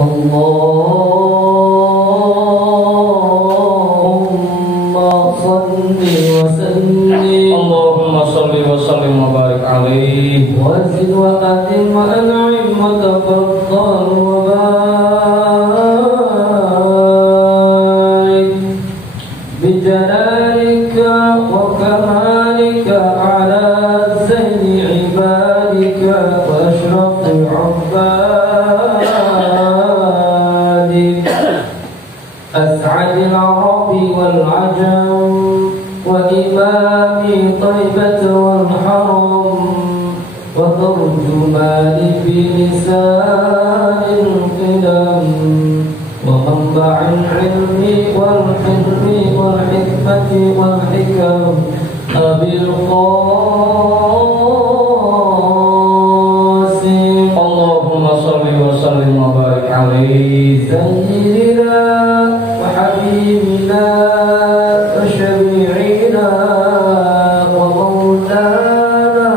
Allahumma salli wa sallim wa barik alaihi wa zid wa atim wa an'im wa tafaddal wa barik bi jalalika wa kamalika ala zayni ibadika wa ashrafi ubbadik أسعد العرب والعجم وإمام طيبة والحرم وترجمان بلسان القدم ومنبع العلم والحلم والحكمة والحكم أبي القاسم اللهم صل وسلم وبارك عليه سيدنا وحبيبنا وشفيعنا ومولانا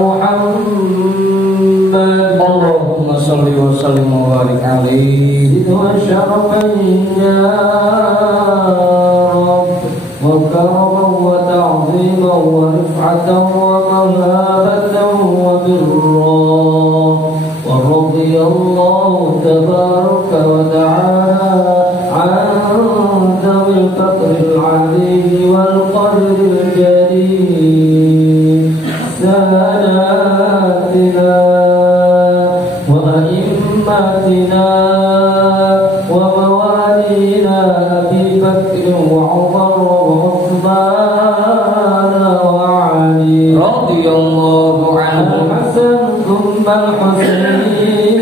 محمد اللهم صل وسلم وبارك عليه زد وشرفا يا رب وكرما وتعظيما ورفعة ومهابة وبرا ورضي الله تبارك وتعالى عن ذوي الفقر العلي والقدر الجليل ساداتنا وأئمتنا وموالينا أبي بكر وعمر وعثمان وعلي رضي الله عنهم الحسن ثم الحسين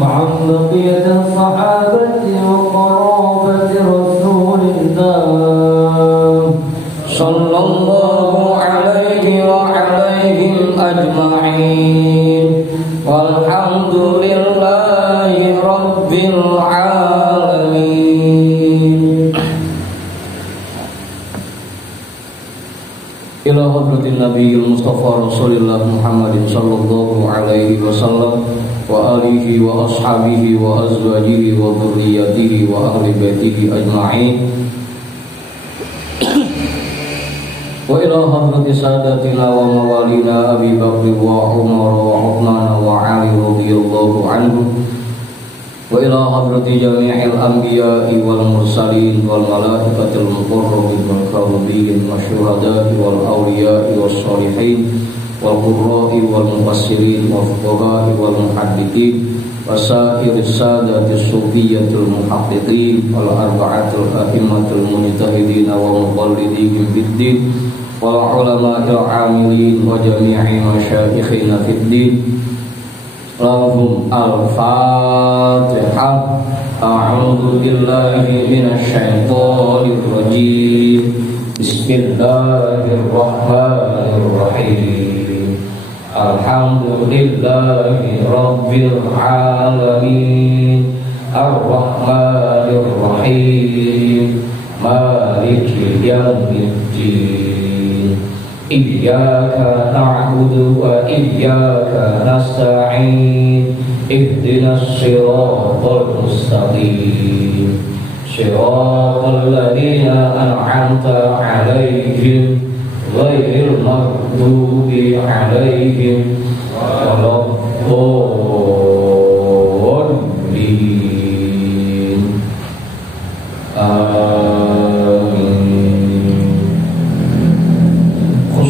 وعن بقية الصحابة وقرابة رسول الله صلى الله عليه وعليهم أجمعين والحمد لله رب العالمين. إلى حضرة النبي المصطفى رسول الله محمد صلى الله عليه وسلم وآله وأصحابه وأزواجه وذريته وأهل بيته أجمعين وإلى حضرة سادتنا وموالينا أبي بكر وعمر وعثمان وعلي رضي الله عنهم وإلى حضرة جميع الأنبياء والمرسلين والملائكة المقربين والكرمين والشهداء والأولياء والصالحين والقراء والمفسرين والفقهاء والمحدثين وسائر السادة الصوفية المحققين والأربعة الأئمة المجتهدين ومقلديهم في الدين والعلماء العاملين وجميع مشايخنا في الدين. لهم الفاتحة. أعوذ بالله من الشيطان الرجيم. بسم الله الرحمن الرحيم. الحمد لله رب العالمين الرحمن الرحيم مالك يوم الدين إياك نعبد وإياك نستعين اهدنا الصراط المستقيم صراط الذين أنعمت عليهم غير المغضوب عليهم ولا الضالين آمين.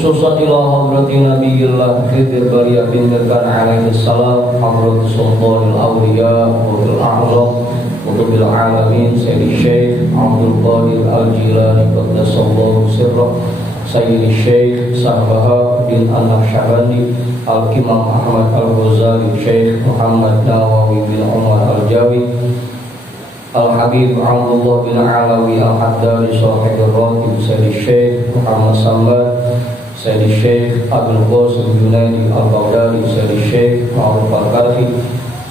Khususan ila hadrati nabiyillah khidir bariyah bin Mirkan alaihi salam hadrat sultanil awliya wa bil a'zam wa bil alamin sayyidi syekh Abdul Qadir al-Jilani qaddasallahu sirrah Sayyidi Syekh Sa'bah bin An-Naqsyabandi Al-Imam Ahmad Al-Ghazali Syekh Muhammad Nawawi bin Umar Al-Jawi Al-Habib Abdullah bin Alawi Al-Haddari Sahib Al-Ratib Sayyidi Syekh Muhammad Samad Sayyidi Syekh Abdul Qasim Junaidi Al-Baghdadi Sayyidi Syekh Ma'ruf Al-Karfi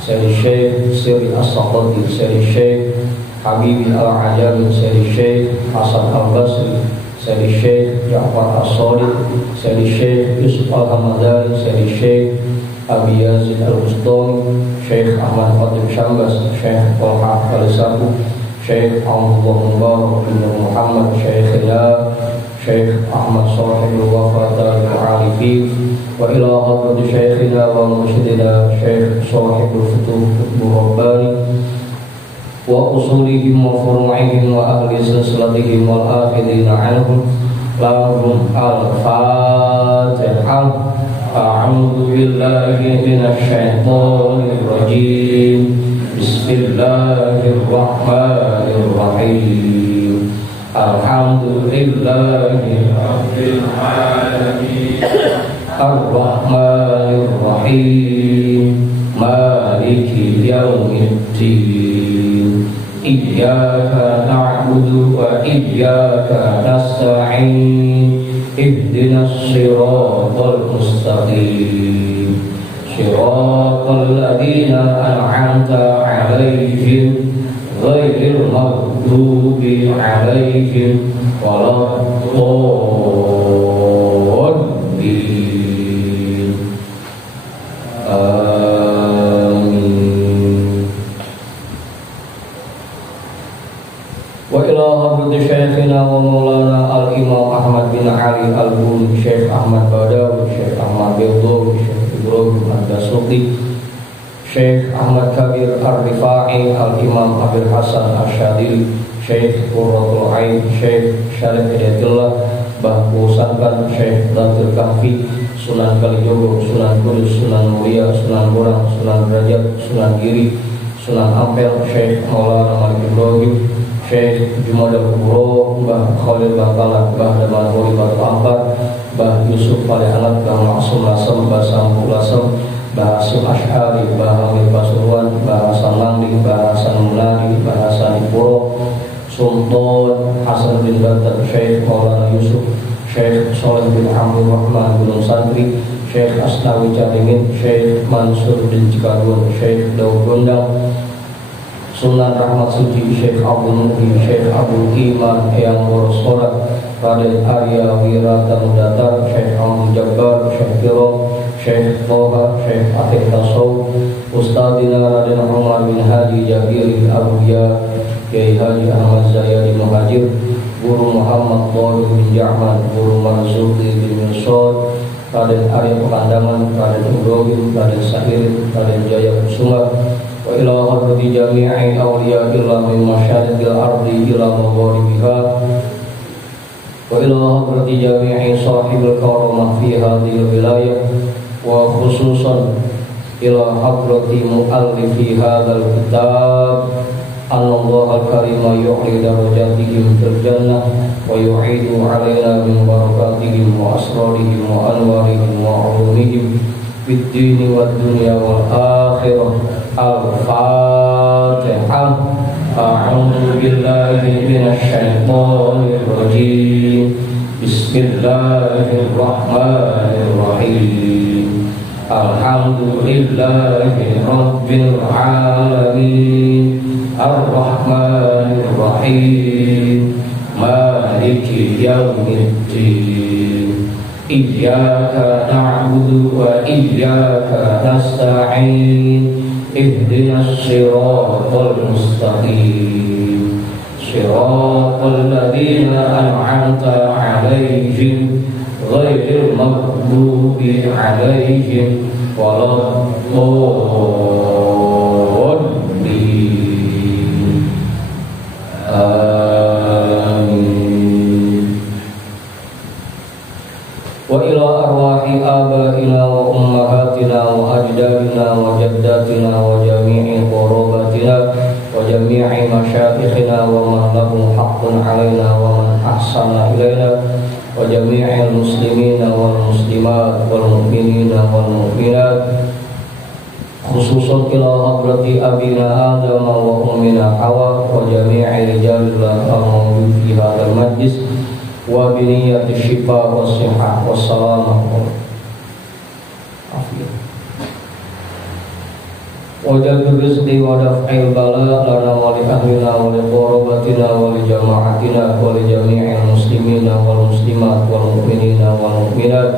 Sayyidi Syekh Siri As-Saqati Sayyidi Syekh Habibi Al-Ajabi Sayyidi Syekh Hasan Al-Basri Sayyidi Syekh Ja'far As-Sadiq Sayyidi Syekh Yusuf Al-Hamadani Sayyidi Syekh Abi Yazid Al-Bustami Syekh Ahmad Khatib Syambas, Syekh Tolha Kalisabu, Syekh Abdullah Mubarak bin Muhammad Syekhina Syekh Ahmad Sahibul Wafat Al-Arifin, wa ila hadrati Syekhina wa mursyidina Syekh Sahibul Futuh Rabbani wa usulihim wa furu'ihim wa ahli silsilatihim wal akhidina anhum lahum al-Fatihah. A'udzu billahi minasy syaithanir rajim. Bismillahirrahmanirrahim. Alhamdulillahi rabbil alamin. Ar-Rahmanir Rahim. Maliki yaumiddin. Iyyaka na'budu wa iyyaka nasta'in. Ihdinas siratal mustaqim. Siratal ladzina an'amta 'alaihim ghairil maghdubi 'alaihim waladdallin. Amin. Wa ila hadrati Syekhina wa Maulana Al-Imam Ahmad bin Ali Al-Buni, Syekh Ahmad Badawi, Syekh Ahmad Bedowi, Syekh Ibrahim Ad-Dasuqi, Syekh Ahmad Kabir Ar-Rifai, Al-Imam Abil Hasan Asyadili, Syekh Qurratul Ain, Syekh Syarif Hidayatullah, Mbah Musankan, Syekh Latul Kahfi, Sunan Kalijogo, Sunan Kudus, Sunan Muria, Sunan Borang, Sunan Derajat, Sunan Giri, Sunan Ampel, Syekh Maulana Malik Ibrahim, Syekh Jumadal Kubro, Mbah Khalil Bangkalan, Mbah Daman Wali Batu Ampar, Mbah Yusuf Palehanat, Mbah Maksum Lasem, Mbah Sambu Lasem, Mbah Hasim Ash'ari, Mbah Hamid Pasuruan, Mbah Hasan Langdi, Mbah Hasan Munadi, Mbah Hasan Ipuro, Sultan Hasan bin Banten, Syekh Maulana Yusuf, Syekh Soleh bin Abdul Rahman Gunung Santri, Syekh Asnawi Caringin, Syekh Mansur bin Cikadun, Syekh Daud Gondang, Sunan Rahmat Suci, Syekh Abdul Muhyi, Syekh Abdul Iman Eyang Borosora, Raden Arya Wirata Mudatar, Syekh Abdul Jabbar, Syekh Piro, Syekh Toha, Syekh Atik Tasawuf, Ustadzina Raden Umar bin Haji Jabiri Abuya, Kiai Haji Ahmad Zayadi Muhajir, Guru Muhammad Tohir bin Ja'man, Guru Marzuki bin Yusod, Raden Arya Pekandangan, Raden Ibrahim, Raden Sahirin, Raden Jaya Kusuma, wa ila hadrati jami'i awliya illa min masyariqil ardi ila magharibiha, wa ila hadrati jami'i sahibil karamah fi hadhil wilayah, wa khususan ila hadrati muallifi hadzal kitab anallahu al-karima yu'li darajatihim fil jannah wa yu'idu 'alaina min barakatihim wa asrarihim wa anwarihim wa 'ulumihim fid dini wad dunya wal akhirah. Al-Fatihah. A'udzu billahi minasy syaithanir rajim. Bismillahirrahmanirrahim. Alhamdulillahi rabbil alamin. Ar-Rahmanir Rahim. Maliki yaumiddin. Iyyaka na'budu wa iyyaka nasta'in. Ihdinas siratal mustaqim. Siratal ladzina an'amta 'alaihim ghairil maghdubi 'alaihim waladdallin. Amin. Wa ila arwahi abaina wa ummahatina wa ajdadina wa jaddatina wa jami'i qurabatina wa jami'i masyayikhina wa man lahu haqqun 'alaina wa man ahsana ilaina wa jami'il muslimina wal muslimat wal mu'minina wal mu'minat, khususan ila hadrati abina Adam wa ummina Hawa wa jami'i rijalillah al-mawjud fi hadzal majlis wa biniyati syifa wa sihah wa salamah wa afiyah wa jalbil rizqi wa daf'il bala lana wa li ahlina wa li qurabatina wa li jama'atina wa li jami'il muslimina wal muslimat wal mu'minina wal mu'minat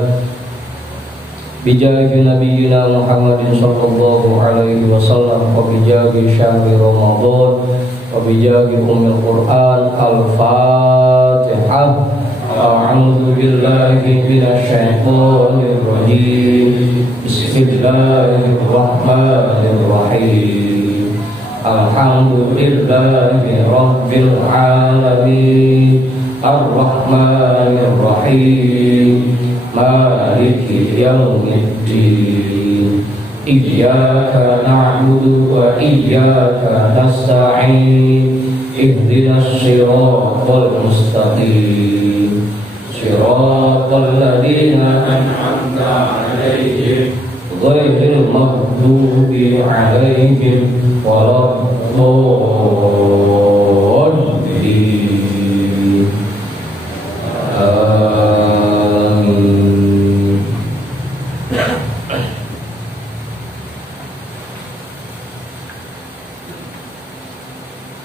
Bijahi Nabiyyina Muhammadin sallallahu alaihi wasallam wa bijahi syahri Ramadan wa bijahi Ummul Quran. Al-Fatihah. A'udzu billahi minasy syaithanir rajim. Bismillahirrahmanirrahim. Alhamdulillahi rabbil alamin. Ar-Rahmanir Rahim. Maliki yaumiddin. Iyyaka na'budu wa iyyaka nasta'in. Ihdinas siratal mustaqim. Siratal ladzina an'amta 'alaihim ghairil maghdubi 'alaihim waladdallin. Amin.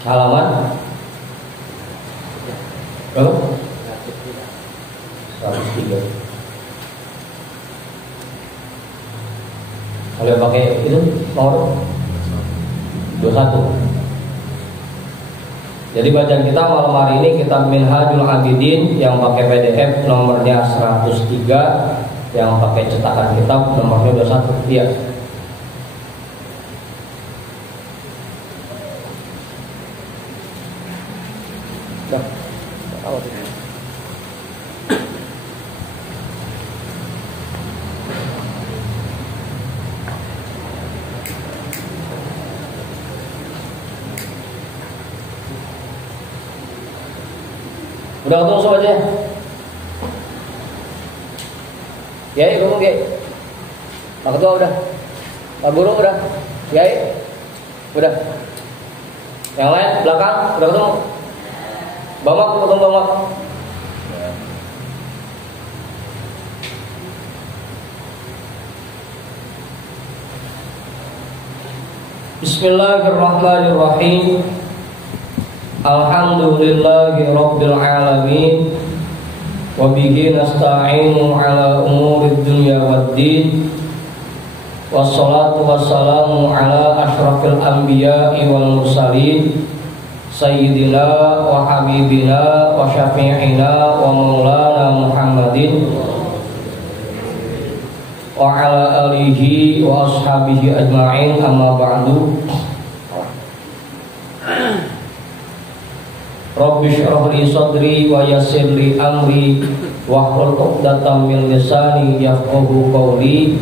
Halaman berapa? 103. Kalau pakai itu nomor 21. Jadi bacaan kita malam hari ini kitab Minhajul Abidin yang pakai PDF nomornya 103, yang pakai cetakan kitab nomornya 21. Iya. Udah ketemu semua aja. Yai, kamu Yai. Pak Ketua udah. Pak Guru udah. Yai, udah. Yang lain belakang udah ketemu. Bamak ketemu Bamak. Bismillahirrahmanirrahim. Alhamdulillahi rabbil alamin. Wa bihi nasta'inu ala umurid dunya waddin. Wassalatu wassalamu ala asyrafil anbiya'i wal mursalin. Sayyidina wa habibina wa syafi'ina wa maulana Muhammadin wa ala alihi wa ashabihi ajma'in, amma ba'du. Rabbi shrah li sadri wa yassir li amri wahlul 'uqdatam min lisani yafqahu qawli.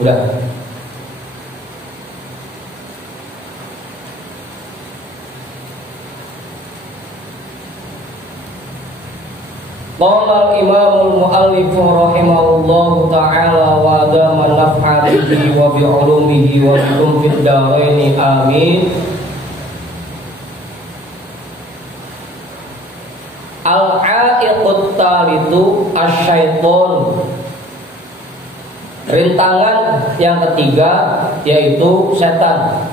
Udah. Qala al-Imamul Mu'allif rahimahullahu ta'ala wa adama naf'alihi wa bi'ulumihi wa bikum fid daraini amin. Al-a'iqut talitu asyaiton. Rintangan yang ketiga yaitu setan.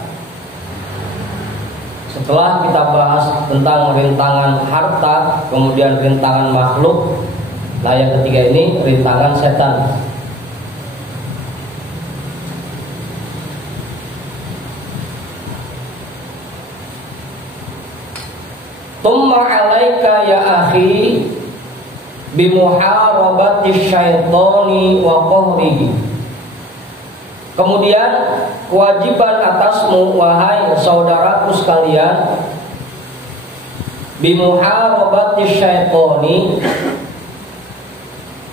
Setelah kita bahas tentang rintangan harta, kemudian rintangan makhluk, nah yang ketiga ini rintangan setan. Tumma alaika ya akhi bimuharabati syaitani wa qahrihi. Kemudian kewajiban atasmu wahai saudaraku sekalian, bimuharabati syaitani,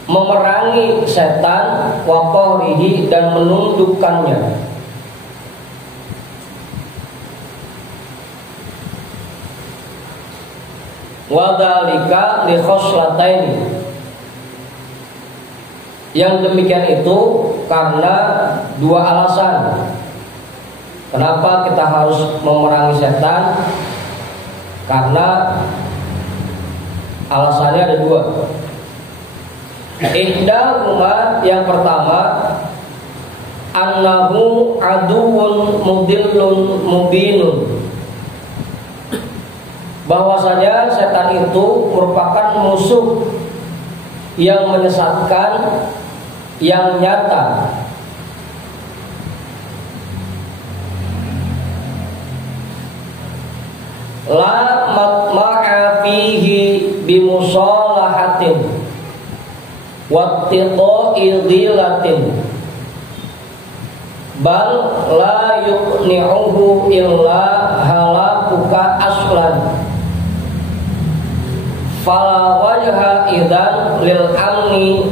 memerangi setan, wa qahrihi, dan menundukkannya. Wa dzalika li khoslataini. Yang demikian itu karena dua alasan. Kenapa kita harus memerangi setan? Karena alasannya ada dua. Ihdahuma, yang pertama, annahu aduun mudillun mubinun, bahwasanya setan itu merupakan musuh yang menyesatkan, yang nyata. La matma'a fihi bimusalahatin wattiqa'i dhilatin bal la yuqni'uhu illa halakuka aslan fala wajha idzan lil amni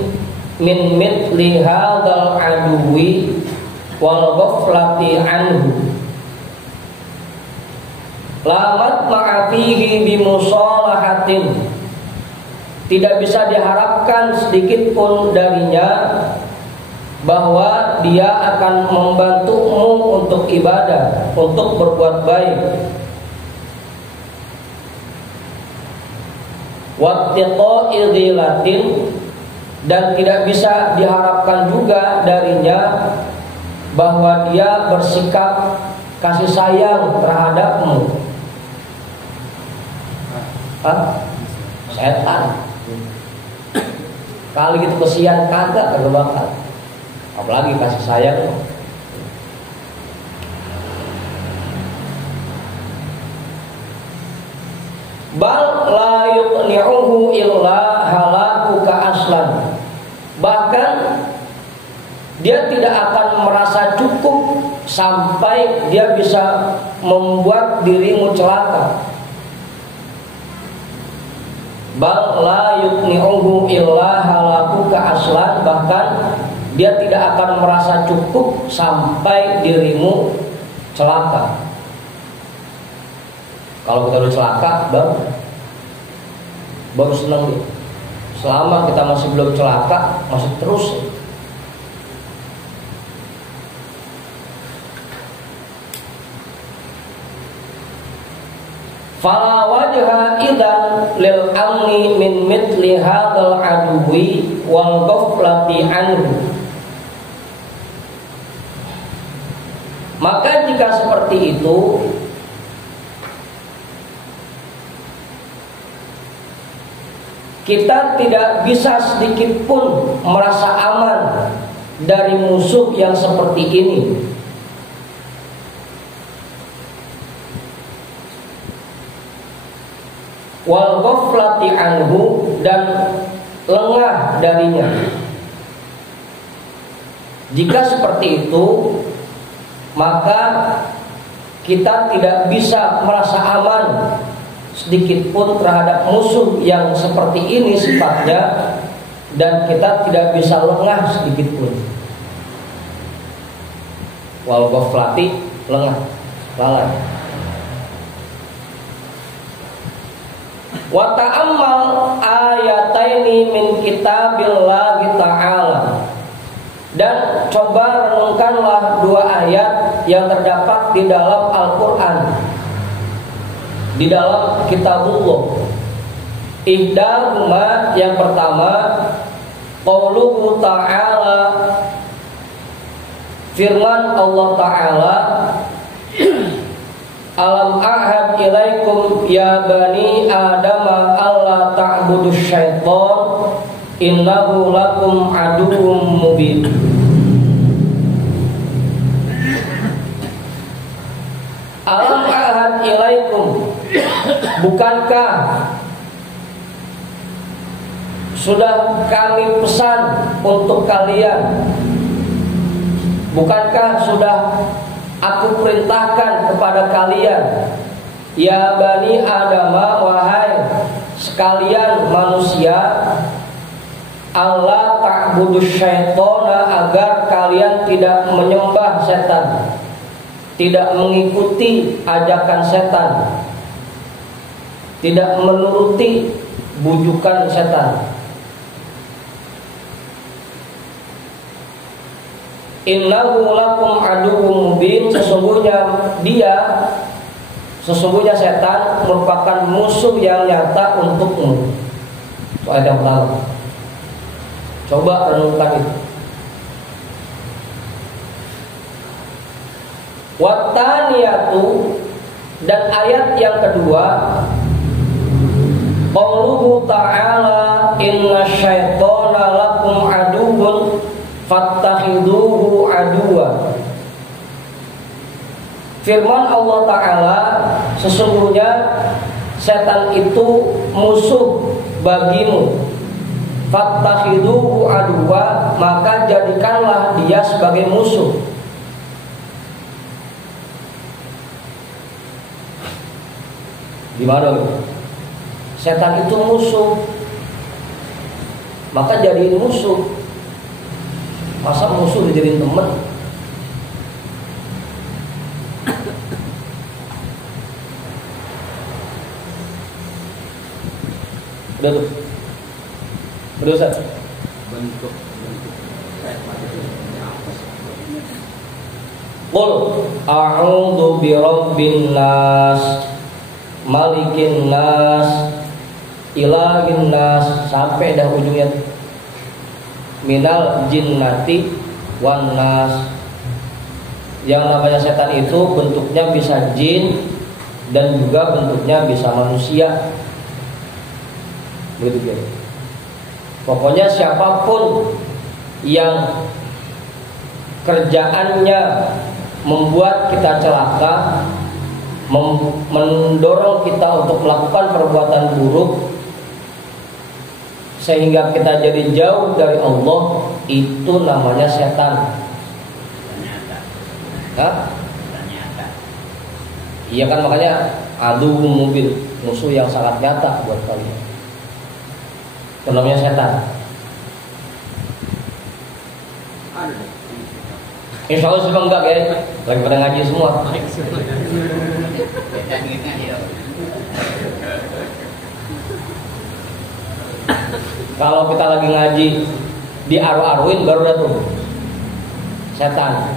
min mithli hadzal aduwi wal ghaflati anhu. Lamat ma'afihi bimusalahatin, tidak bisa diharapkan sedikit pun darinya bahwa dia akan membantumu untuk ibadah, untuk berbuat baik. Wattiqa'i dhilatin, dan tidak bisa diharapkan juga darinya bahwa dia bersikap kasih sayang terhadapmu. Setan kali gitu kesian kagak bakal, apalagi kasih sayang. Bal la yuqni'uhu illa halakuka aslan, bahkan dia tidak akan merasa cukup sampai dia bisa membuat dirimu celaka. Bal la yuqni'uhu illa halakuka aslan, bahkan dia tidak akan merasa cukup sampai dirimu celaka. Kalau kita udah celaka, baru senang dia. Selama kita masih belum celaka, masih terus. Fala wajha idzan lil amni min mithli hadzal aduwi wal ghaflati anhu. Maka jika seperti itu, kita tidak bisa sedikit pun merasa aman dari musuh yang seperti ini. Wal ghaflati anhu, dan lengah darinya. Jika seperti itu, maka kita tidak bisa merasa aman sedikit pun terhadap musuh yang seperti ini sifatnya, dan kita tidak bisa lengah sedikit pun. Wal ghaflati, lengah, lalai. Wa ta'ammal ayataini min kitabillahi ta'ala, dan coba renungkanlah dua ayat yang terdapat di dalam Al-Quran, di dalam kitabullah. Ihdahuma, yang pertama, qauluhu ta'ala, firman Allah Ta'ala, alam ahad ilaikum ya bani adama alla ta'budus syaitan innahu lakum aduwwum mubin. Alam ahad ilaikum, bukankah sudah kami pesan untuk kalian, bukankah sudah aku perintahkan kepada kalian, ya bani adama, wahai sekalian manusia, Allah ta'budus syaitona, agar kalian tidak menyembah setan, tidak mengikuti ajakan setan, tidak menuruti bujukan setan. Innahu lakum aduwwum mubin, sesungguhnya setan merupakan musuh yang nyata untukmu. Ayat yang pertama. Coba renungkan itu. Wattaniyatu, dan ayat yang kedua, qauluhu ta'ala inna syaitana lakum aduwwun fattakhiduhu aduwwa. Firman Allah Ta'ala, sesungguhnya setan itu musuh bagimu. Fattakhiduhu aduwwa, maka jadikanlah dia sebagai musuh. Gimana? Setan itu musuh, maka jadiin musuh. Masa musuh dijadiin teman? Udah tuh. Udah Ustaz. Bentuk Qul a'udzu birabbin nas, malikin nas, ilahin nas, sampai dah ujungnya, minal jinnati wan nas. Yang namanya setan itu bentuknya bisa jin dan juga bentuknya bisa manusia. Begitu ya. Pokoknya siapapun yang kerjaannya membuat kita celaka, mendorong kita untuk melakukan perbuatan buruk sehingga kita jadi jauh dari Allah, itu namanya setan. Hah? Iya kan, makanya adu mubin, musuh yang sangat nyata buat kalian. Itu namanya setan. Insya Allah semua enggak guys, lagi pada ngaji semua. Kalau kita lagi ngaji di aru-aruin baru dah tuh setan.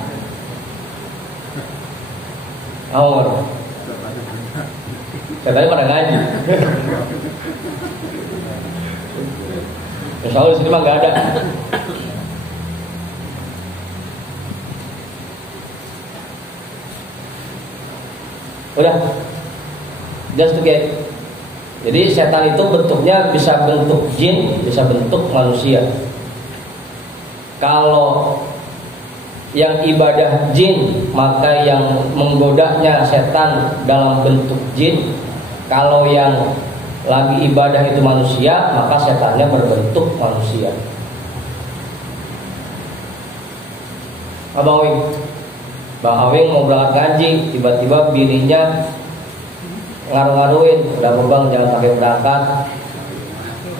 Oh, setannya pada ngaji. Insya Allah di sini mah nggak ada. Udah, just to get. Jadi setan itu bentuknya bisa bentuk jin, bisa bentuk manusia. Kalau yang ibadah jin, maka yang menggodanya setan dalam bentuk jin. Kalau yang lagi ibadah itu manusia, maka setannya berbentuk manusia. Abang Wing, Bang Awing mau berangkat ngaji, tiba-tiba bininya ngaruh-ngaruhin, udah bang jangan pakai berangkat,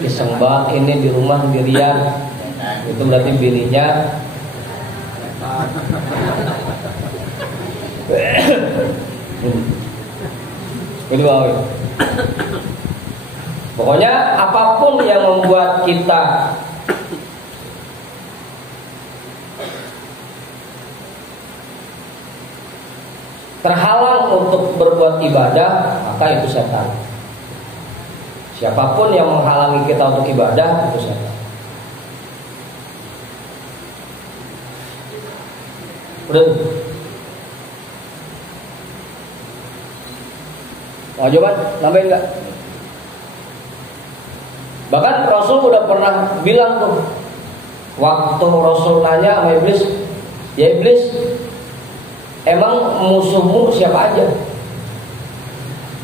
iseng banget ini di rumah sendirian. Itu berarti bininya ini Bang Awing. Pokoknya apapun yang membuat kita terhalang untuk berbuat ibadah, maka itu setan. Siapapun yang menghalangi kita untuk ibadah, itu setan. Udah. Mau jawaban? Nambahin nggak? Bahkan Rasul udah pernah bilang tuh, waktu Rasul nanya sama iblis, ya iblis, emang musuhmu siapa aja?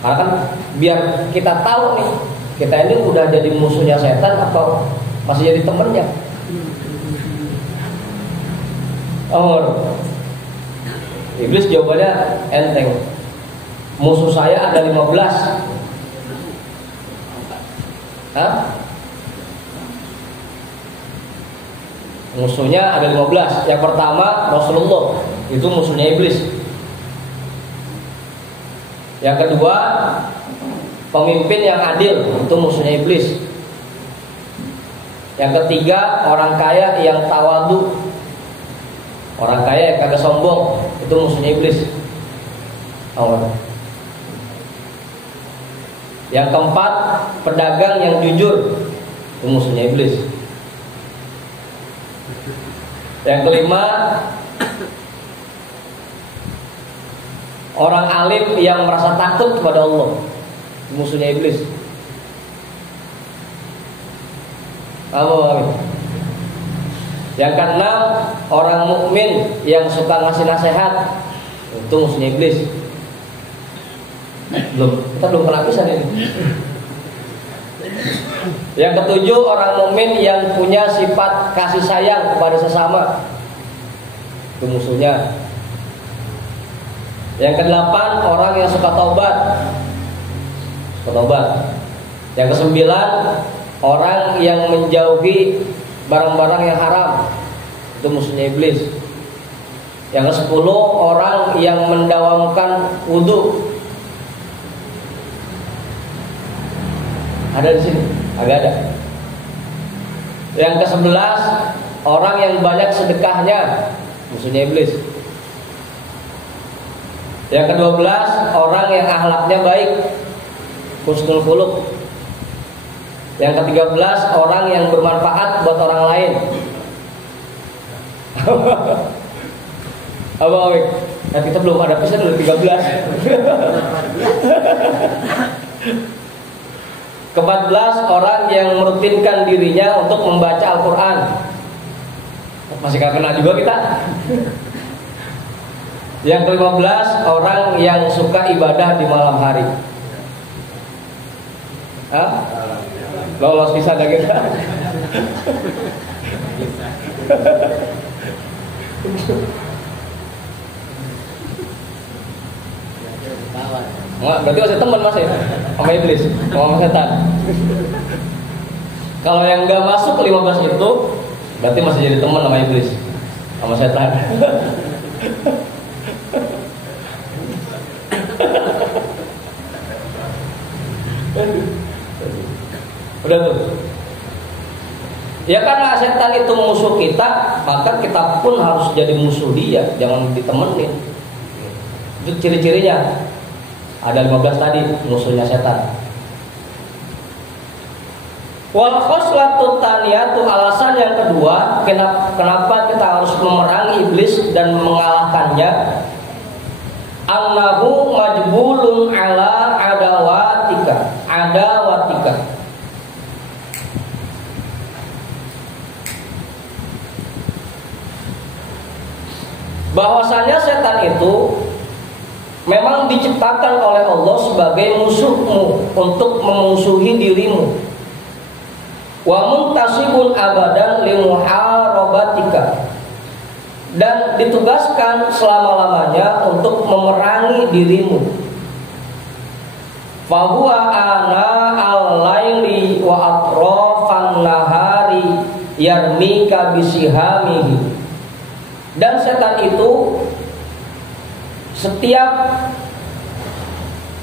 Karena kan biar kita tahu nih, kita ini udah jadi musuhnya setan atau masih jadi temennya. Oh, iblis jawabannya enteng. Musuh saya ada 15. Hah? Musuhnya ada 15. Yang pertama Rasulullah, itu musuhnya iblis. Yang kedua pemimpin yang adil, itu musuhnya iblis. Yang ketiga orang kaya yang tawadu, orang kaya yang kagak sombong, itu musuhnya iblis. Yang keempat pedagang yang jujur, itu musuhnya iblis. Yang kelima, orang alim yang merasa takut kepada Allah, musuhnya iblis. Amin. Yang keenam, orang mukmin yang suka ngasih nasihat, itu musuhnya iblis. Kita belum kelapisan ini. Yang ketujuh, orang mukmin yang punya sifat kasih sayang kepada sesama, itu musuhnya. Yang kedelapan, orang yang suka taubat. Yang kesembilan, orang yang menjauhi barang-barang yang haram, itu musuhnya iblis. Yang kesepuluh, orang yang mendawamkan wudu. Ada di sini, agak ada. Yang ke-11, orang yang banyak sedekahnya, musuhnya iblis. Yang ke-12, orang yang akhlaknya baik, husnul khuluq. Yang ke-13, orang yang bermanfaat buat orang lain. Apa Awik? Nah, kita belum ada pesan udah 13. Ke-14, orang yang merutinkan dirinya untuk membaca Al-Quran. Masih gak kena juga kita. Yang ke-15, orang yang suka ibadah di malam hari. Hah? Lolos bisa gak kita? Enggak, berarti masih teman masih sama iblis, sama setan. Kalau yang nggak masuk ke 15 itu, berarti masih jadi teman sama iblis, sama setan. Udah tuh. Ya karena setan itu musuh kita, maka kita pun harus jadi musuh dia, jangan ditemenin. Itu ciri-cirinya. Ada 15 tadi musuhnya setan. Wal khoslatu tsaniyatu, alasan yang kedua kenapa kita harus memerangi iblis dan mengalahkannya, annahu majbulun ala adawatika. Bahwasanya setan itu memang diciptakan oleh Allah sebagai musuhmu untuk memusuhi dirimu. Wa muntasibun abadan limuharabatika, dan ditugaskan selama-lamanya untuk memerangi dirimu. Fahuwa ana al-laili wa atrafan nahari yarmika bisihamihi, dan setan itu setiap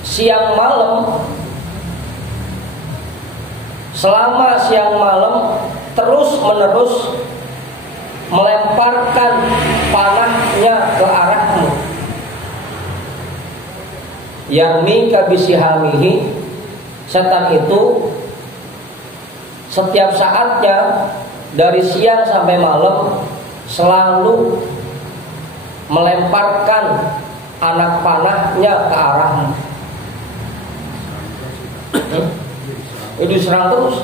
siang malam, selama siang malam terus menerus melemparkan panahnya ke arahmu. Yarmika bisihamihi, setan itu setiap saatnya dari siang sampai malam selalu melemparkan anak panahnya ke arahmu. Diserang terus.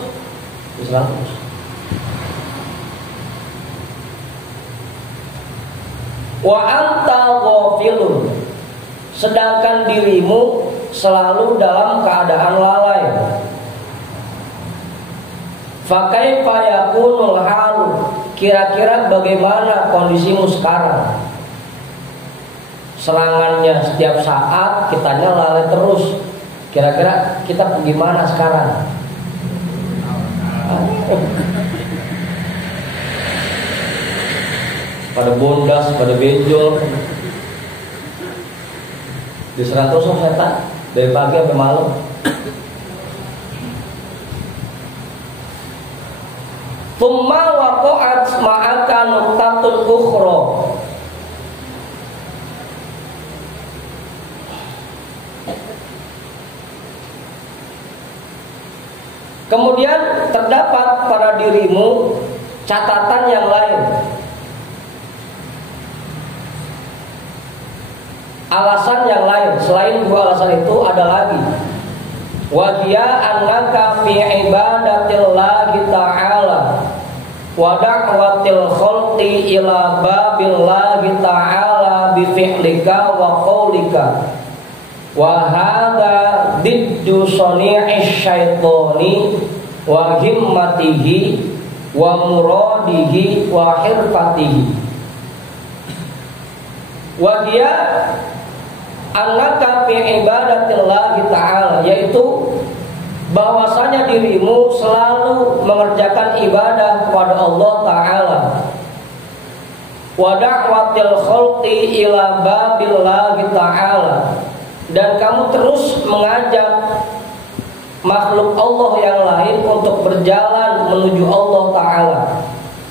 Wa anta ghafilun, sedangkan dirimu selalu dalam keadaan lalai. Fa kaifa yakunul halu, kira-kira bagaimana kondisimu sekarang? Serangannya setiap saat, kitanya lalai terus. Kira-kira kita gimana sekarang? Pada bondas, pada benjol, diserang terus setan dari pagi sampai malam. Tsumma waqa'at ma'aka nuqtatun ukhra, kemudian terdapat pada dirimu catatan yang lain. alasan yang lain selain dua alasan itu ada lagi. Wa hiya annaka fi ibadatillahi ta'ala wa da'watil khalqi ila babillahi ta'ala bi fi'lika wa qawlika wa hadha diddu sani'ish syaitani wa himmatihi wa muradihi wa hirfatihi. Wa hiya annaka fi ibadatillahi ta'ala, yaitu bahwasanya dirimu selalu mengerjakan ibadah kepada Allah Ta'ala, wa da'watil khalqi ila babillahi ta'ala, dan kamu terus mengajak makhluk Allah yang lain untuk berjalan menuju Allah Ta'ala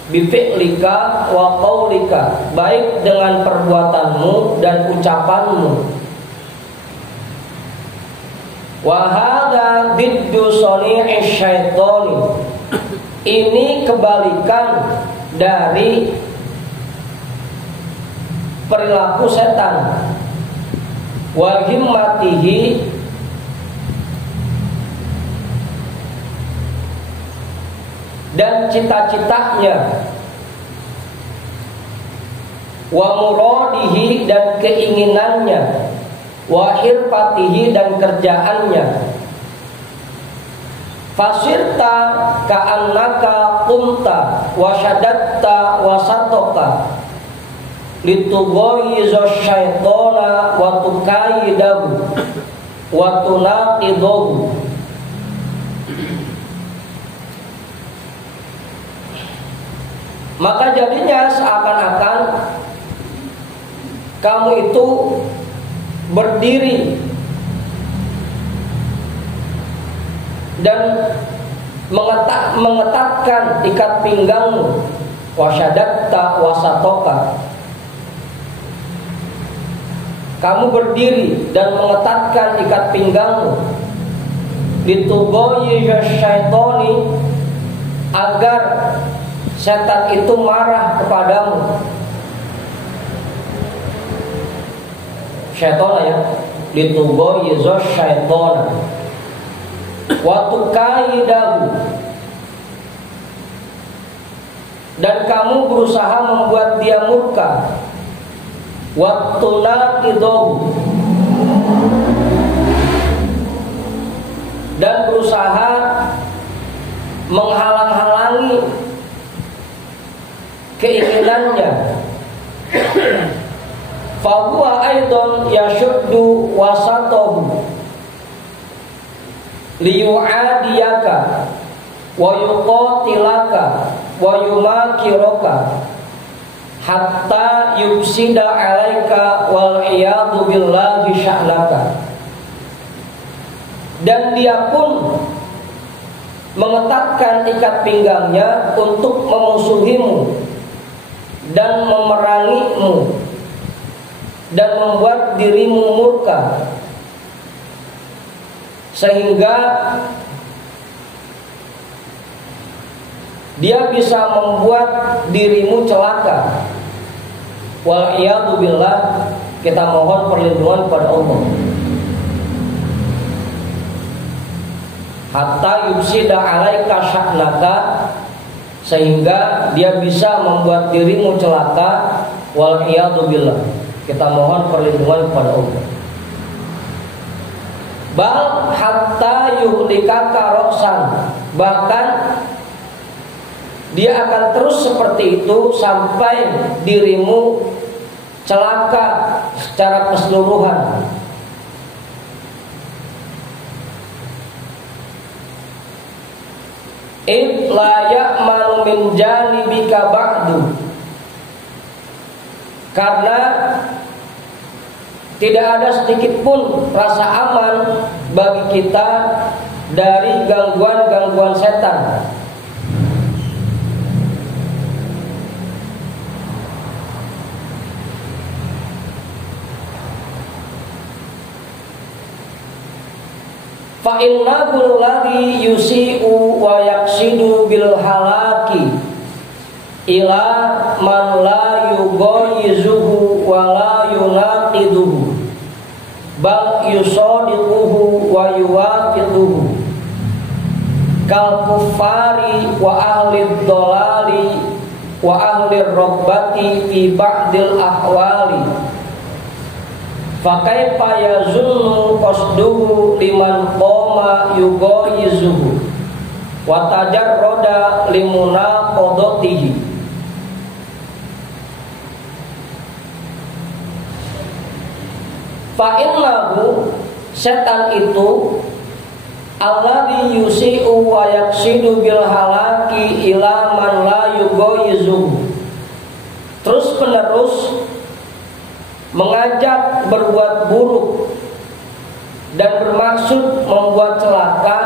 bi fi'lika wa qaulika, baik dengan perbuatanmu dan ucapanmu. Wa hadza diddu sani'ish syaitani, ini kebalikan dari perilaku setan. Wa himmatihi, dan cita-citanya. Wa muradihi, dan keinginannya. Wa hirfatihi, dan kerjaannya. Fasirta ka'annaka qumta wa syadatta wa satoka litughayiza syaitana wa tukaidahu wa tunaqidahu. Maka jadinya seakan-akan kamu itu berdiri dan mengetatkan ikat pinggangmu, wasyadatta wasatoka. Kamu berdiri dan mengetatkan ikat pinggangmu, litughayiza syaitani, agar setan itu marah kepadamu. Syaitana ya, litughayiza syaitana wa tukaidahu, dan kamu berusaha membuat dia murka. Wa tunaqidahu, dan berusaha menghalang-halangi keinginannya. Fahuwa aidan yashuddu wasatahu liyu'adiyaka wa yuqatilaka wa yumakiraka hatta yufsida alaika wal iyadu billahi sya'laka. Dan dia pun mengetatkan ikat pinggangnya untuk memusuhimu dan memerangimu dan membuat dirimu murka, sehingga dia bisa membuat dirimu celaka. Wal iyadu billah, kita mohon perlindungan kepada Allah. Hatta yufsida alaika sya'naka, sehingga dia bisa membuat dirimu celaka. Wal iyadu billah, kita mohon perlindungan kepada Allah. Bal hatta yuhlikaka ra'san, bahkan dia akan terus seperti itu sampai dirimu celaka secara keseluruhan. Id la ya'manu min janibika ba'du, karena tidak ada sedikit pun rasa aman bagi kita dari gangguan-gangguan setan. Fa innahu alladhi yusi'u wa yaqsidu bil halaki ila man la yughayyizuhu wa la yunaqiduhu bal yusadiquhu wa yuwafiquhu kal kufari wa ahli dhalali wa ahli rabbati fi ba'dil ahwali fa kaifa yazunnu qasduhu liman qama yughayyizuhu wa tajarrada limunaqadatihi. Fa innahu setan itu alladzi yusi'u wa yaqsidu bil halaki ila man la yughayyizuhu, terus penerus mengajak berbuat buruk dan bermaksud membuat celaka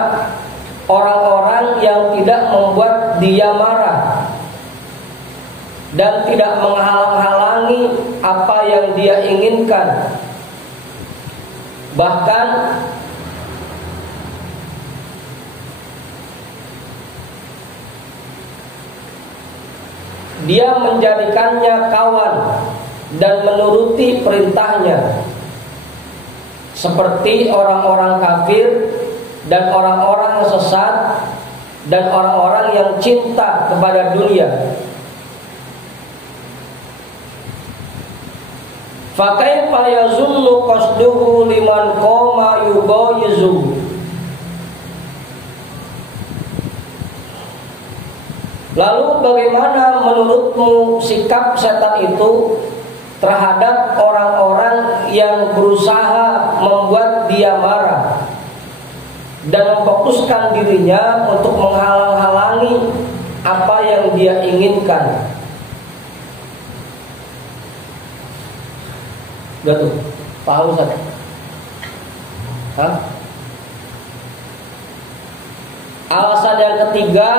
orang-orang yang tidak membuat dia marah dan tidak menghalang-halangi apa yang dia inginkan. Bahkan dia menjadikannya kawan dan menuruti perintahnya, seperti orang-orang kafir dan orang-orang yang sesat dan orang-orang yang cinta kepada dunia. Fa kaifa yazunnu qasduhu liman qama yughayyizu. Lalu bagaimana menurutmu sikap setan itu terhadap orang-orang yang berusaha membuat dia marah dan memfokuskan dirinya untuk menghalang-halangi apa yang dia inginkan? Betul, paham Ustaz? Hah? Alasan yang ketiga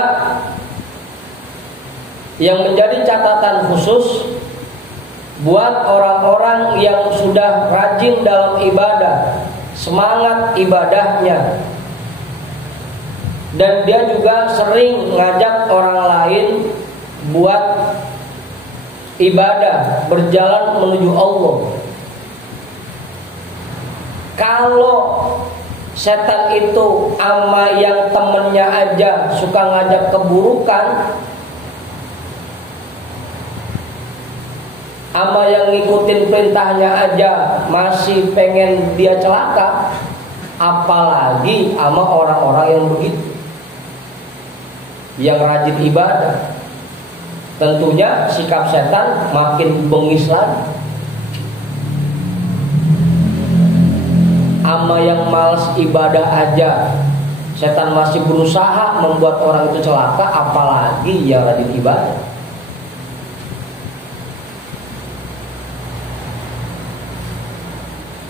yang menjadi catatan khusus buat orang-orang yang sudah rajin dalam ibadah, semangat ibadahnya, dan dia juga sering ngajak orang lain buat ibadah, berjalan menuju Allah. Kalau setan itu ama yang temennya aja suka ngajak keburukan, ama yang ngikutin perintahnya aja masih pengen dia celaka, apalagi ama orang-orang yang begitu, yang rajin ibadah. Tentunya sikap setan makin bengis lagi. Ama yang malas ibadah aja setan masih berusaha membuat orang itu celaka, apalagi yang rajin ibadah.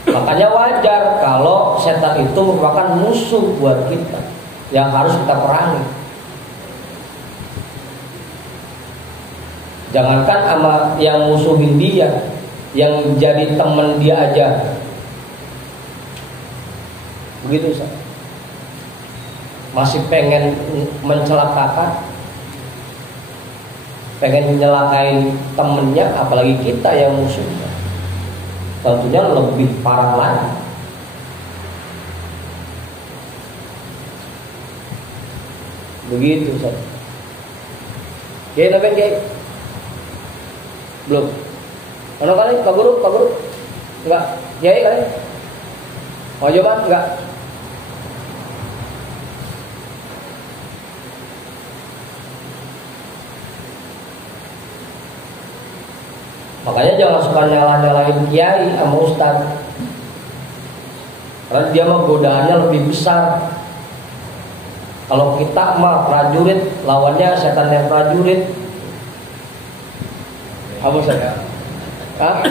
Makanya wajar kalau setan itu merupakan musuh buat kita yang harus kita perangi. Jangankan sama yang musuhin dia, yang jadi teman dia aja begitu, masih pengen mencelakakan, pengen menyelakain temennya, apalagi kita yang musuhnya. Tentunya lebih parah lagi. Begitu Ustaz. Kiai tapi Kiai belum. Mana kali Pak Guru? Enggak. Kiai kali? Mau coba enggak? Makanya jangan suka nyala-nyalain kiai sama ustaz, karena dia mah godaannya lebih besar. Kalau kita mah prajurit, lawannya setan yang prajurit. Apa saya? Hah?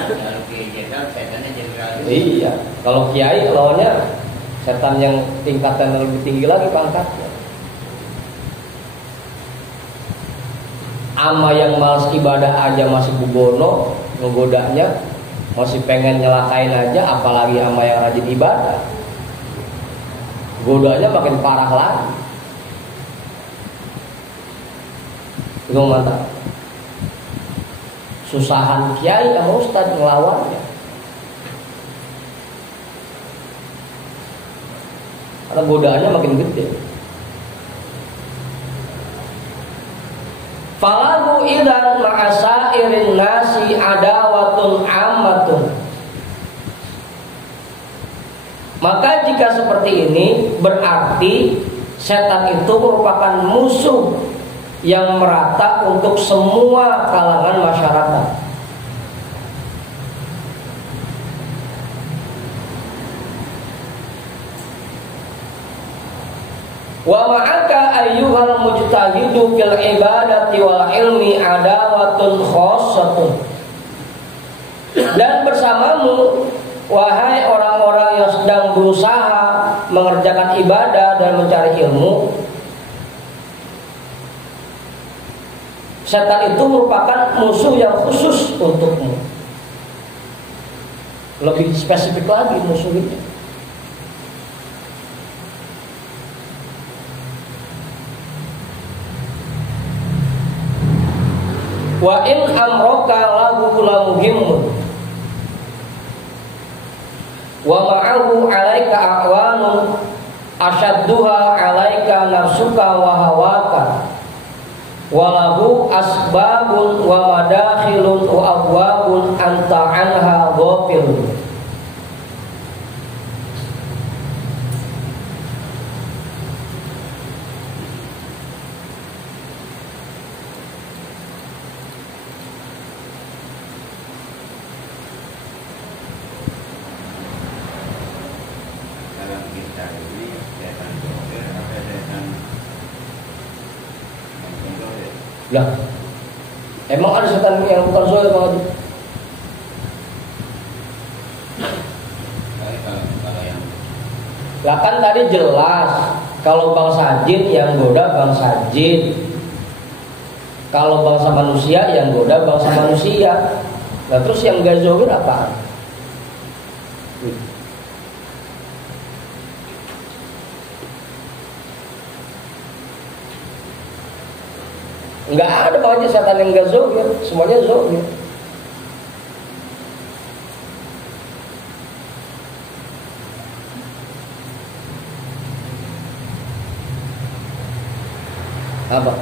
Iya, kalau kiai lawannya setan yang tingkatan lebih tinggi lagi pangkatnya. Ama yang malas ibadah aja masih bugono ngegodanya, masih pengen nyelakain aja, apalagi ama yang rajin ibadah, godanya makin parah lagi. Itu mantap. Susahan kiai sama ustaz ngelawannya. karena godaannya makin gede. Falahu idan ma'asairin nasi adawatun ammatun. Maka jika seperti ini berarti setan itu merupakan musuh yang merata untuk semua kalangan masyarakat. Wa ma'aka ayyuhal mujtahidu fil ibadati wal ilmi adawatun khassatun. Dan bersamamu wahai orang-orang yang sedang berusaha mengerjakan ibadah dan mencari ilmu, setan itu merupakan musuh yang khusus untukmu. Lebih spesifik lagi musuh itu. Wa in amroka lahu lamuhimmun wa ma'ahu alaika a'wanun asyadduha alaika nafsuka wa hawaka walahu asbabun wa madakhilun wa abwabun anta anha ghafilun. Lah, emang ada setan yang bukan zohir Bang Haji? Lah kan tadi jelas kalau bangsa jin yang goda bangsa jin, kalau bangsa manusia yang goda bangsa manusia. Nah terus yang gak zohir apaan? Enggak ada banyak setan yang enggak zohir, semuanya zohir. Apa?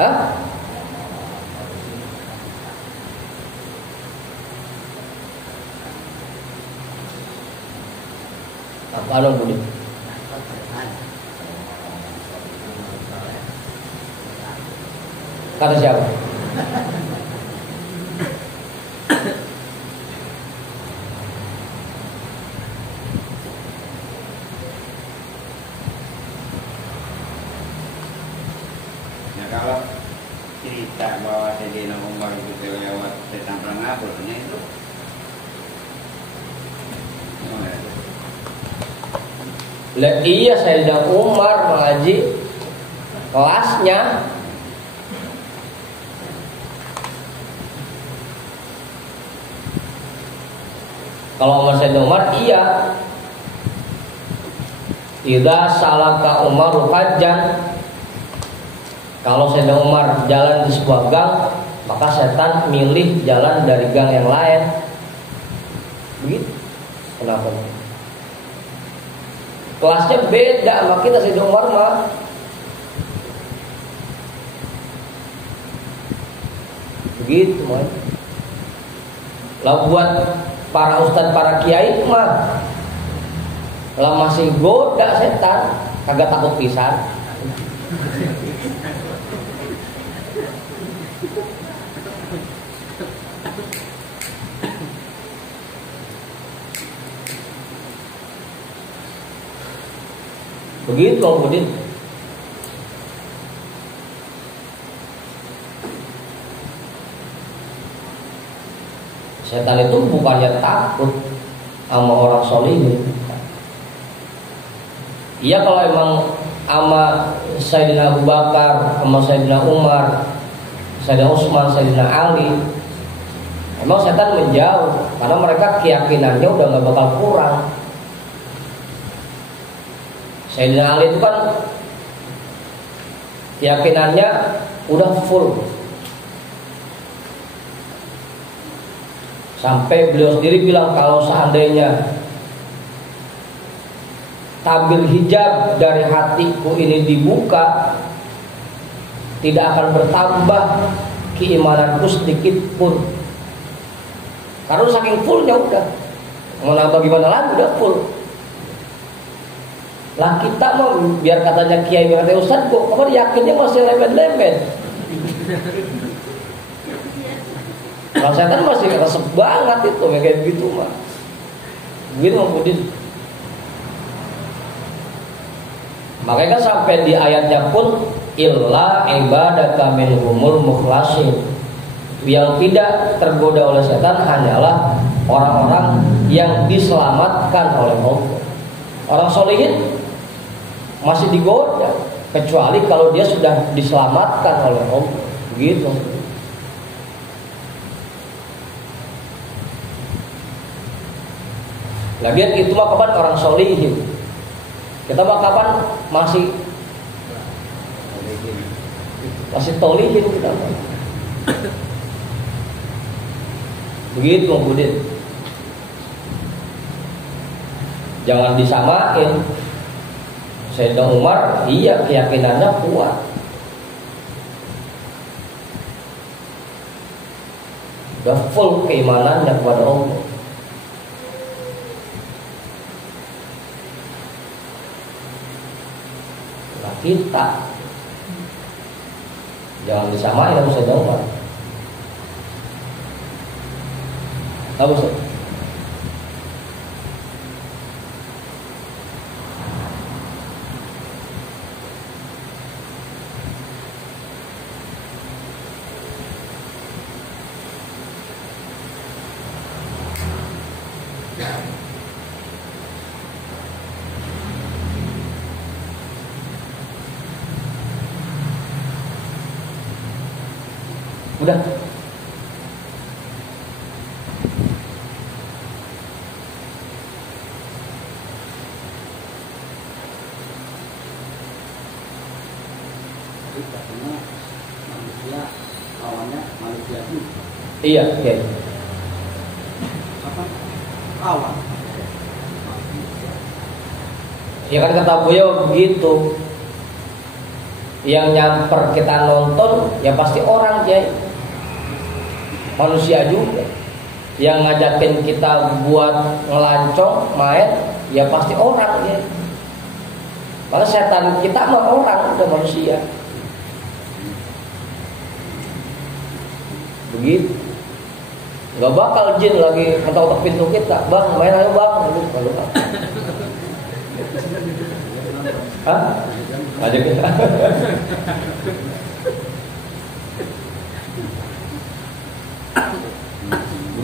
Hah? Apa Budi? Kata siapa? Nah kalau cerita bahwa Sayyidina Umar itu lewat setan pengabulnya itu Lah iya Sayyidina Umar mengaji kelasnya kalau sama Sayyidina Umar iya. Idza salaka Umaru hajjan, kalau Sayyidina Umar jalan di sebuah gang, maka setan milih jalan dari gang yang lain. Begitu. Kenapa? Kelasnya beda sama kita. Sayyidina Umar mah begitu mah. Lah buat para ustadz, para kiai mah lah masih goda setan, kagak takut pisan. Begitu Bang Budin. Setan itu bukannya takut sama orang solihin. Iya kalau emang sama Sayyidina Abu Bakar, sama Sayyidina Umar, Sayyidina Utsman, Sayyidina Ali, emang setan menjauh karena mereka keyakinannya udah gak bakal kurang. Sayyidina Ali itu kan keyakinannya udah full. Sampai beliau sendiri bilang kalau seandainya tabir hijab dari hatiku ini dibuka, tidak akan bertambah keimananku sedikit pun. Karena saking fullnya udah, mau nambah gimana lagi, udah full. Lah kita mau biar katanya kiai, biar katanya ustad, kok kamu yakinnya masih lempet-lempet. Kalau setan masih resep banget itu, kayak begitu mah. Begitu Bang Budin. Makanya kan sampai di ayatnya pun illa ibadaka minhumul mukhlasin. Yang tidak tergoda oleh setan hanyalah orang-orang yang diselamatkan oleh Allah. Orang solihin masih digoda, kecuali kalau dia sudah diselamatkan oleh Allah. Begitu. Lagian itu mah kapan orang solihin. Kita mah kapan masih tolihin kita. Begitu Bang Budin. Jangan disamain. Sayyidina Umar, iya keyakinannya kuat. Udah full keimanannya kepada Allah. Nah kita jangan disamain sama Sayyidina Umar. Apa Ustaz? Udah. Manusia kawannya manusia itu. Iya, oke. Apa? Kawan. Ya kan kata beliau begitu. Yang nyamper kita nonton ya pasti orang ya. Manusia juga. Yang ngajakin kita buat ngelancong, main ya pasti orang ya. Karena setan kita mah orang, udah manusia. Begitu. Gak bakal jin lagi ketok-ketok pintu kita, bang main ayo bang. Hah? Aja kita.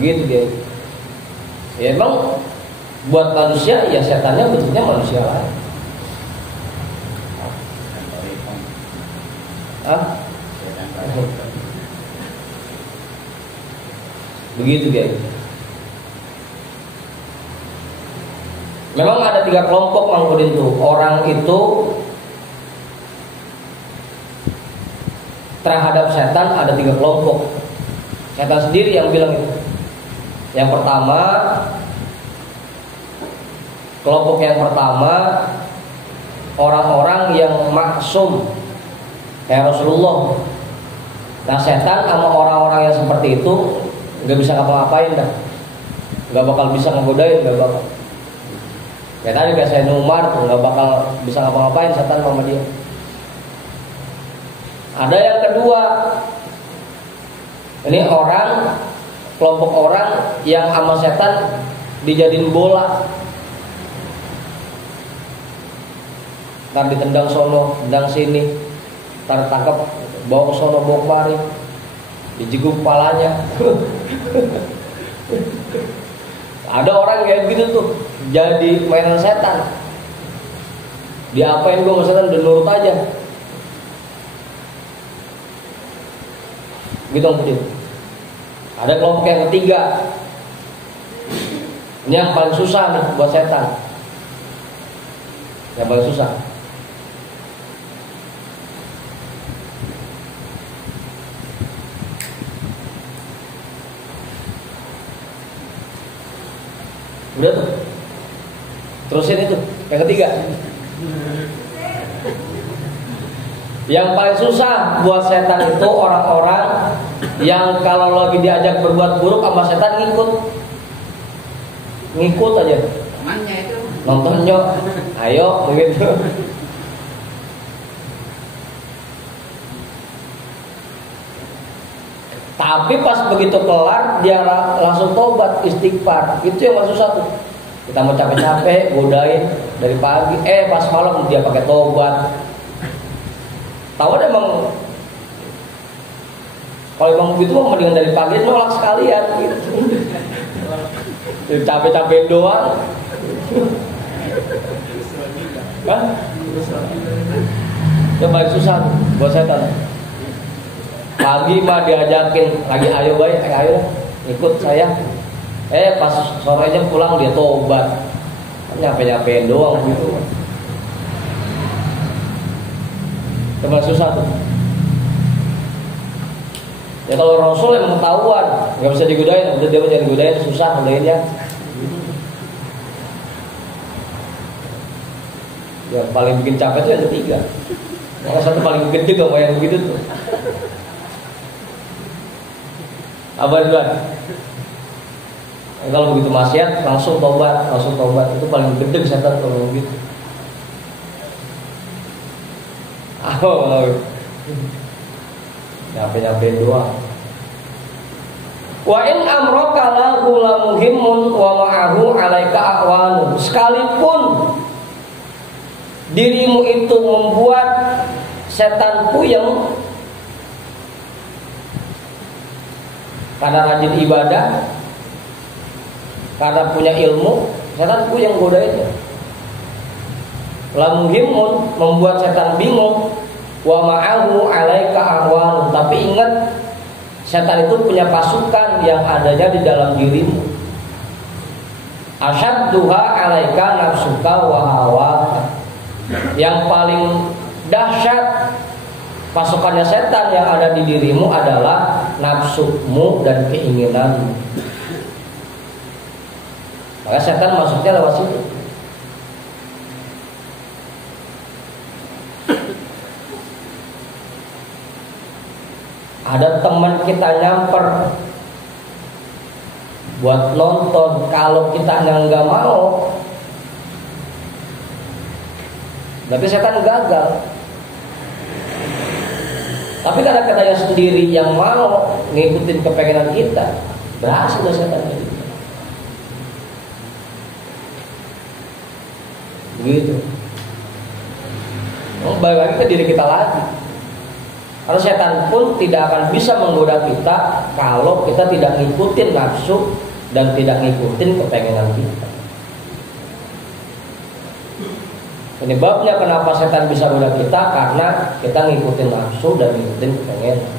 Begitu dia. Ya emang buat manusia ya setannya bentuknya manusia lain. Hah? Begitu dia. Memang ada 3 kelompok Mang Budin tuh. Orang itu terhadap setan ada 3 kelompok. Setan sendiri yang bilang itu. Yang pertama, kelompok yang pertama orang-orang yang maksum kayak Rasulullah. Nah setan sama orang-orang yang seperti itu nggak bisa ngapa-ngapain dah, nggak bakal bisa ngegodain, nggak bakal. Kayak tadi kayak Sayyidina Umar tuh nggak bakal bisa ngapa-ngapain setan sama dia. Ada yang kedua, ini orang, kelompok orang yang sama setan dijadiin bola. Ntar ditendang sono, tendang sini, ntar tangkap, bawa ke sono, bawa kemari, dijeguk kepalanya. Ada orang kayak gitu tuh, jadi mainan setan. Diapain gue sama setan, udah nurut aja. Gitu mungkin. Ada kelompok yang ketiga. Ini yang paling susah nih buat setan. Yang paling susah. terusin itu yang ketiga. Yang paling susah buat setan itu orang-orang yang kalau lagi diajak berbuat buruk sama setan ngikut aja. Temannya itu Nontonnya, ayo begitu. Tapi pas begitu kelar dia langsung tobat, istighfar. Itu yang paling susah tuh. Kita mau capek-capek godain dari pagi, pas malam dia pakai tobat. Tahu ada emang kalau emang begitu mah mendingan dari pagi nolak sekalian gitu. Capek-capek doang. Kan? Itu paling susah tuh buat setan. Pagi mah diajakin lagi ayo baik, ayo ikut saya. Pas sorenya pulang dia tobat. Nyampe-nyampein doang gitu. Teman susah tuh. Ya kalau Rasul yang ketahuan nggak bisa digodain, udah dia jangan digodain, susah godainnya. Yang paling bikin capek itu yang ketiga. Yang satu paling gede gak mau yang begitu tuh. Apa duluan? Kalau begitu maksiat langsung tobat. Itu paling gede setan kalau begitu. Nyampe doang. Wa in amraka lahu la muhimmun wa ma'ahu alaika a'wanu. Sekalipun dirimu itu membuat setan puyeng karena rajin ibadah, karena punya ilmu, setan puyeng godainnya. La muhimmun, membuat setan bingung. Wa ma'ahu alaika a'wanu. Tapi ingat, setan itu punya pasukan yang adanya di dalam dirimu. Asyadduha alaika nafsuka wa hawaka. Yang paling dahsyat pasukannya setan yang ada di dirimu adalah nafsumu dan keinginanmu. Maka setan masuknya lewat situ. Ada teman kita nyamper buat nonton, kalau kita nggak mau, tapi setan gagal. Tapi karena katanya sendiri yang mau ngikutin kepengenan kita, berhasil dah setan itu. Begitu. Balik lagi ke diri kita lagi. Karena setan pun tidak akan bisa menggoda kita kalau kita tidak ngikutin nafsu dan tidak ngikutin kepengenan kita. Penyebabnya kenapa setan bisa goda kita, karena kita ngikutin nafsu dan ngikutin kepengenan.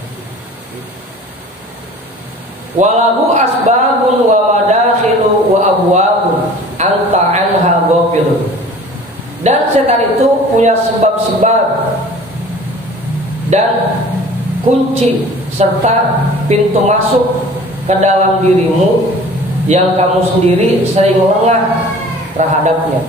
Walahu asbabun wa madakhilu wa abwabun anta anha ghafilun. Dan setan itu punya sebab-sebab dan kunci serta pintu masuk ke dalam dirimu yang kamu sendiri sering lengah terhadapnya.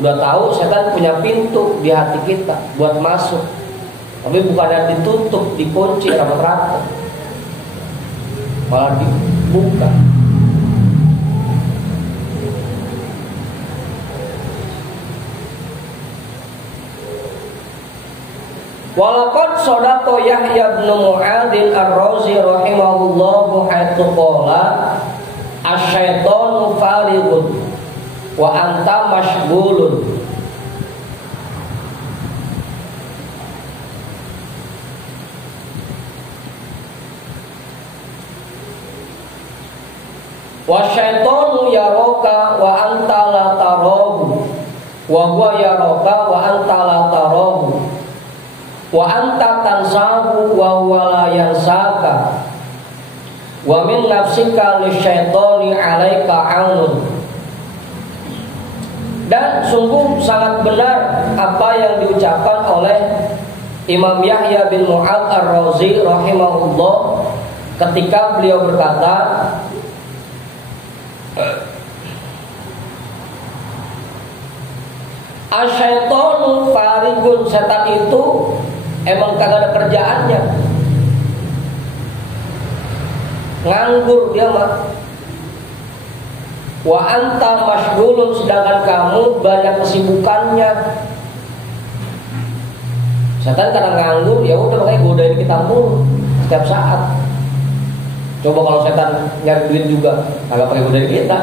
Udah tahu setan punya pintu di hati kita buat masuk, tapi bukan ditutup, dikunci rapat-rapat, malah dibuka. Walaqad sadaqa Yahya bin Mu'adzin ar-Razi rahimahullahu haitsu qala asy-syaitanu farighun wa anta mashghulun. Wa syaitanu yaraka wa anta la tarahu wa huwa yaraka wa anta la tarahu wa anta tansahu wa huwa la yansaka wa min nafsika lisyaitani alaika aunun. Dan sungguh sangat benar apa yang diucapkan oleh Imam Yahya bin Mu'adz ar-Razi rahimahullah ketika beliau berkata, asyaitonu farigun, setan itu emang kagak ada kerjaannya, nganggur dia mah. Wa anta masyghulun, sedangkan kamu banyak kesibukannya. Setan karena nganggur, ya udah makanya godain kita mulu setiap saat. Coba kalau setan nyari duit juga, kagak pakai godain kita.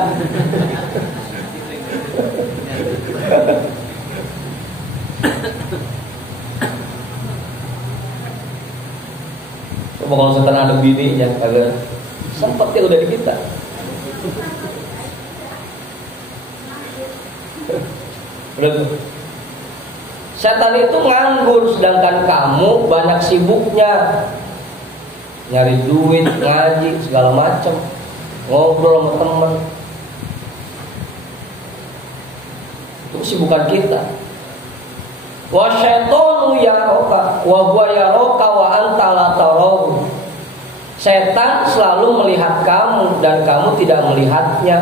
Coba kalau setan ada bininya, kagak sempet dia godain kita. Udah tuh. Setan itu nganggur, sedangkan kamu banyak sibuknya, nyari duit, ngaji, segala macam, ngobrol sama teman. Itu kesibukan kita. Wa syaitonu yaroka wa huwa yaroka wa anta la tarahu. Setan selalu melihat kamu dan kamu tidak melihatnya.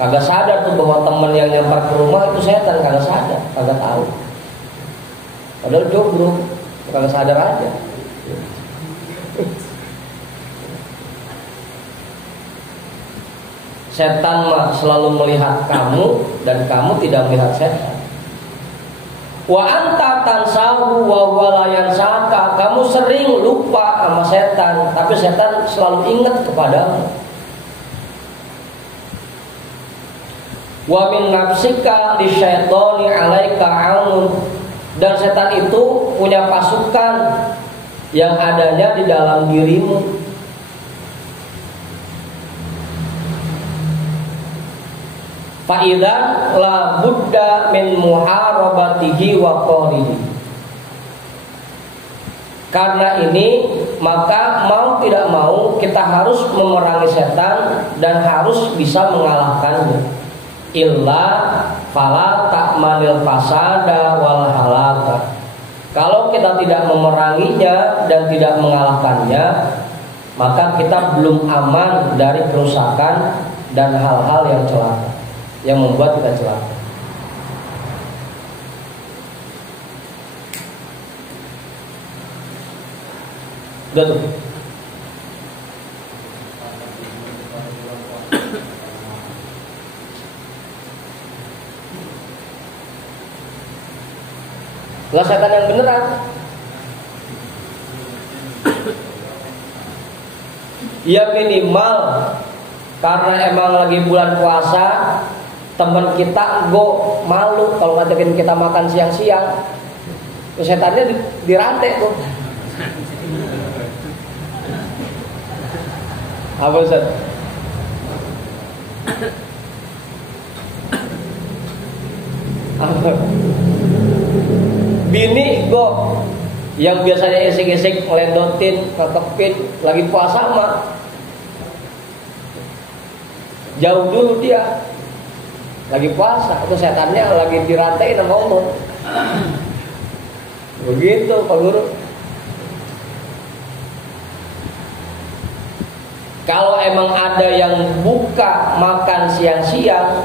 Kagak sadar tuh bahwa teman yang nyamper ke rumah itu setan, kagak sadar, kagak tahu. Padahal jomblo, kagak sadar aja. Setan mah selalu melihat kamu dan kamu tidak melihat setan. Wa anta tansahu wa huwa la yansaka. Kamu sering lupa sama setan, tapi setan selalu ingat kepadamu. Wa min nafsika lisyaitoni alaika aun, dan setan itu punya pasukan yang adanya di dalam dirimu. Fa idzan la budda min muharabatihi wa qarihi. Karena ini maka mau tidak mau kita harus memerangi setan dan harus bisa mengalahkannya. Illa fala ta'manil fasada wal halaka. Kalau kita tidak memeranginya dan tidak mengalahkannya, maka kita belum aman dari kerusakan dan hal-hal yang celaka, yang membuat kita celaka. Udah tuh. Lah setan yang beneran, ya minimal karena emang lagi bulan puasa, teman kita go malu kalau ngajakin kita makan siang-siang, setannya dirantai tuh. Apa Ustaz? Apa? Bini go yang biasanya esek-esek ngelendotin, kekepin, lagi puasa mah jauh dulu dia. Lagi puasa, itu setannya lagi dirantai sama Allah. Begitu Pak Guru. Kalau emang ada yang buka makan siang-siang,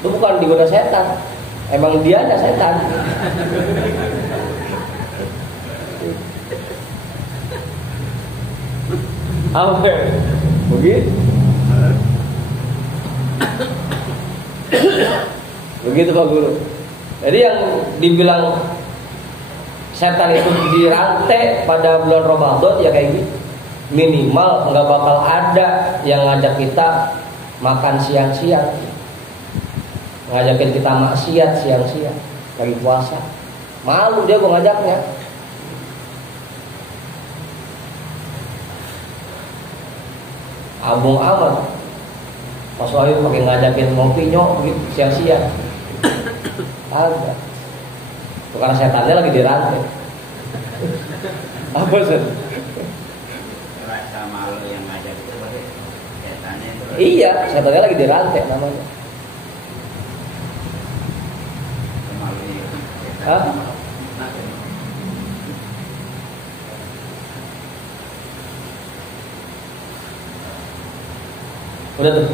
itu bukan digoda setan, emang dia ada setan. Apa? Begitu. Begitu Pak Guru. Jadi yang dibilang setan itu dirantai pada bulan Ramadan ya kayak gitu. Minimal nggak bakal ada yang ngajak kita makan siang-siang, ngajakin kita maksiat siang-siang lagi puasa. Malu dia gue ngajaknya. Abung amat Mas Wahyu pakai ngajakin ngopi nyok gitu siang-siang. Ada. Karena setannya lagi dirantai. Apa sih? Rasa malu yang ngajak itu setannya itu. Iya, setannya lagi dirantai namanya. Hah? Udah tuh.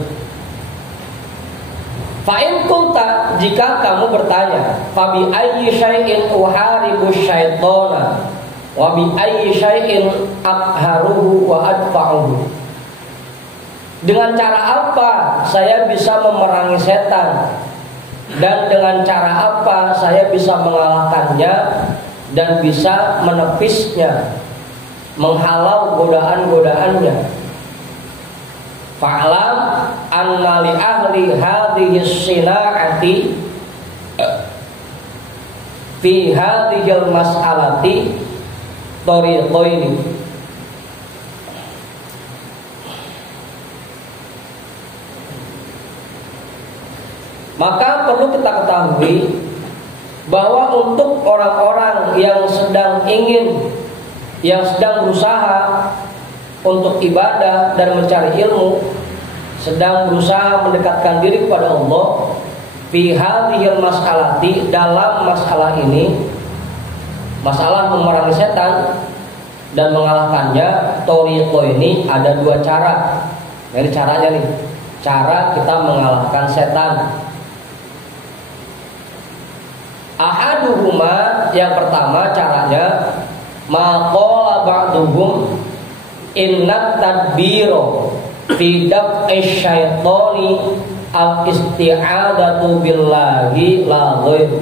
Fa'in kunta, jika kamu bertanya, fabi ayyi syai'in uharibu syaitona wa bi ayyi syai'in aqharuhu wa adfa'uhu. Dengan cara apa saya bisa memerangi setan, dan dengan cara apa saya bisa mengalahkannya dan bisa menepisnya, menghalau godaan-godaannya. Fa'lam anna li ahli hadhihi sina'ati fi hadhil mas'alati tariqaini. Maka perlu kita ketahui bahwa untuk orang-orang yang sedang berusaha untuk ibadah dan mencari ilmu, sedang berusaha mendekatkan diri kepada Allah, fi hadhil mas'alati, dalam masalah ini, masalah memerangi setan dan mengalahkannya, thariqo ini ada dua cara. Ini caranya nih, cara kita mengalahkan setan. Ahaduhuma, yang pertama caranya, maqala ba'duhum innat tadbiro fi daf'i syaitani al-isti'adatu billahi la ghair.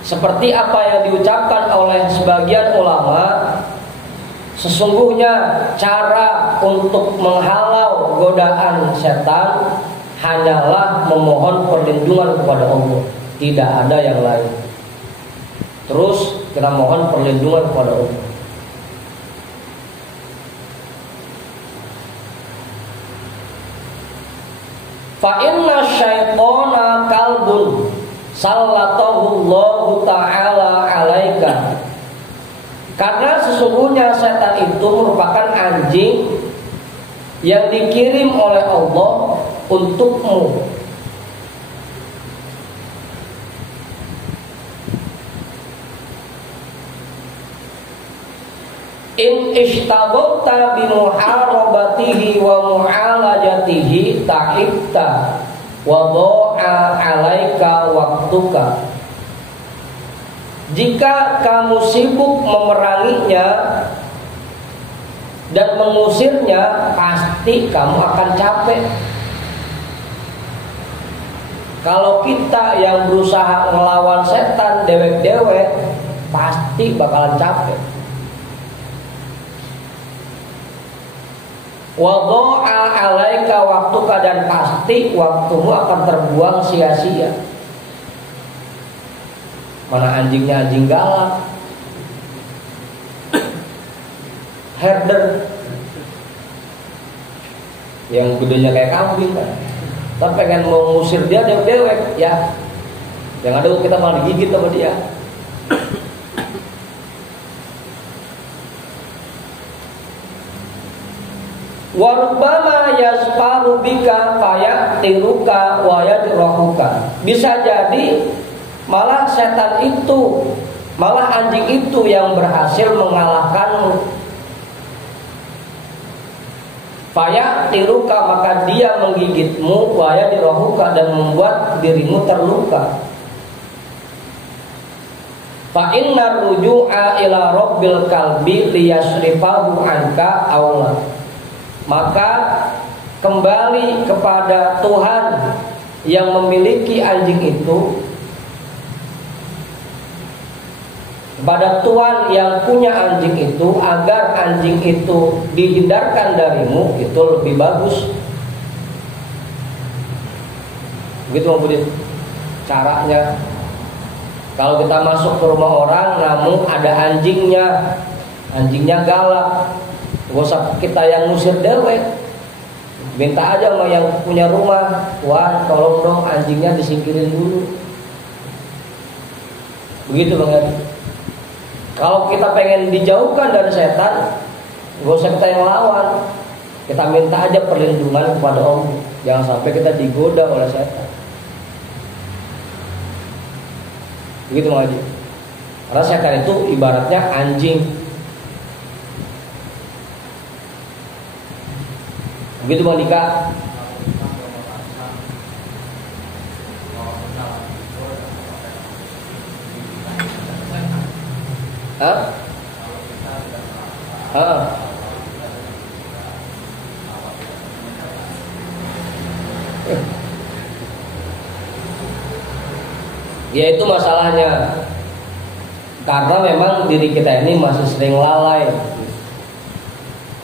Seperti apa yang diucapkan oleh sebagian ulama, sesungguhnya cara untuk menghalau godaan setan hanyalah memohon perlindungan kepada Allah, tidak ada yang lain. Terus kita mohon perlindungan kepada Allah. Fa inna syaitana kalbun sallatahu Allahu ta'ala alaika. Karena sesungguhnya setan itu merupakan anjing yang dikirim oleh Allah untukmu. In ishtabata bi muharabatihi wa mu'alajatihi ta'ibta wa dha'a 'alaika waqtuka. Jika kamu sibuk memeranginya dan mengusirnya, pasti kamu akan capek. Kalau kita yang berusaha melawan setan dewek-dewek, pasti bakalan capek. Wa dha'a 'alaika waqtuka, dan pasti waktumu akan terbuang sia-sia. Mana anjingnya anjing galak, herder yang gedenya kayak kambing kan, tapi pengen mau ngusir dia dewek-dewek ya, yang ada kita malah digigit sama dia. Warubbama yasfaru bika fayatiruka wa yadrahuka. Bisa jadi malah setan itu, malah anjing itu yang berhasil mengalahkanmu. Fayatiruka, maka dia menggigitmu, wa yadrahuka, dan membuat dirimu terluka. Fa innar ruju'a ila rabbil qalbi liyasrifahu anka aula. Maka kembali kepada Tuhan yang memiliki anjing itu, kepada Tuhan yang punya anjing itu, agar anjing itu dihindarkan darimu, itu lebih bagus. Begitu Bang Budin caranya. Kalau kita masuk ke rumah orang namun ada anjingnya, anjingnya galak, gak usah kita yang ngusir dewek, minta aja sama yang punya rumah, Tuhan tolong dong anjingnya disingkirin dulu. Begitu Bang Edi. Kalau kita pengen dijauhkan dari setan, gak usah kita yang lawan, kita minta aja perlindungan kepada Allah, jangan sampai kita digoda oleh setan. Begitu ngaji. Karena setan itu ibaratnya anjing. Begitu Bang Dika. Hah? Ya itu masalahnya. Karena memang diri kita ini masih sering lalai.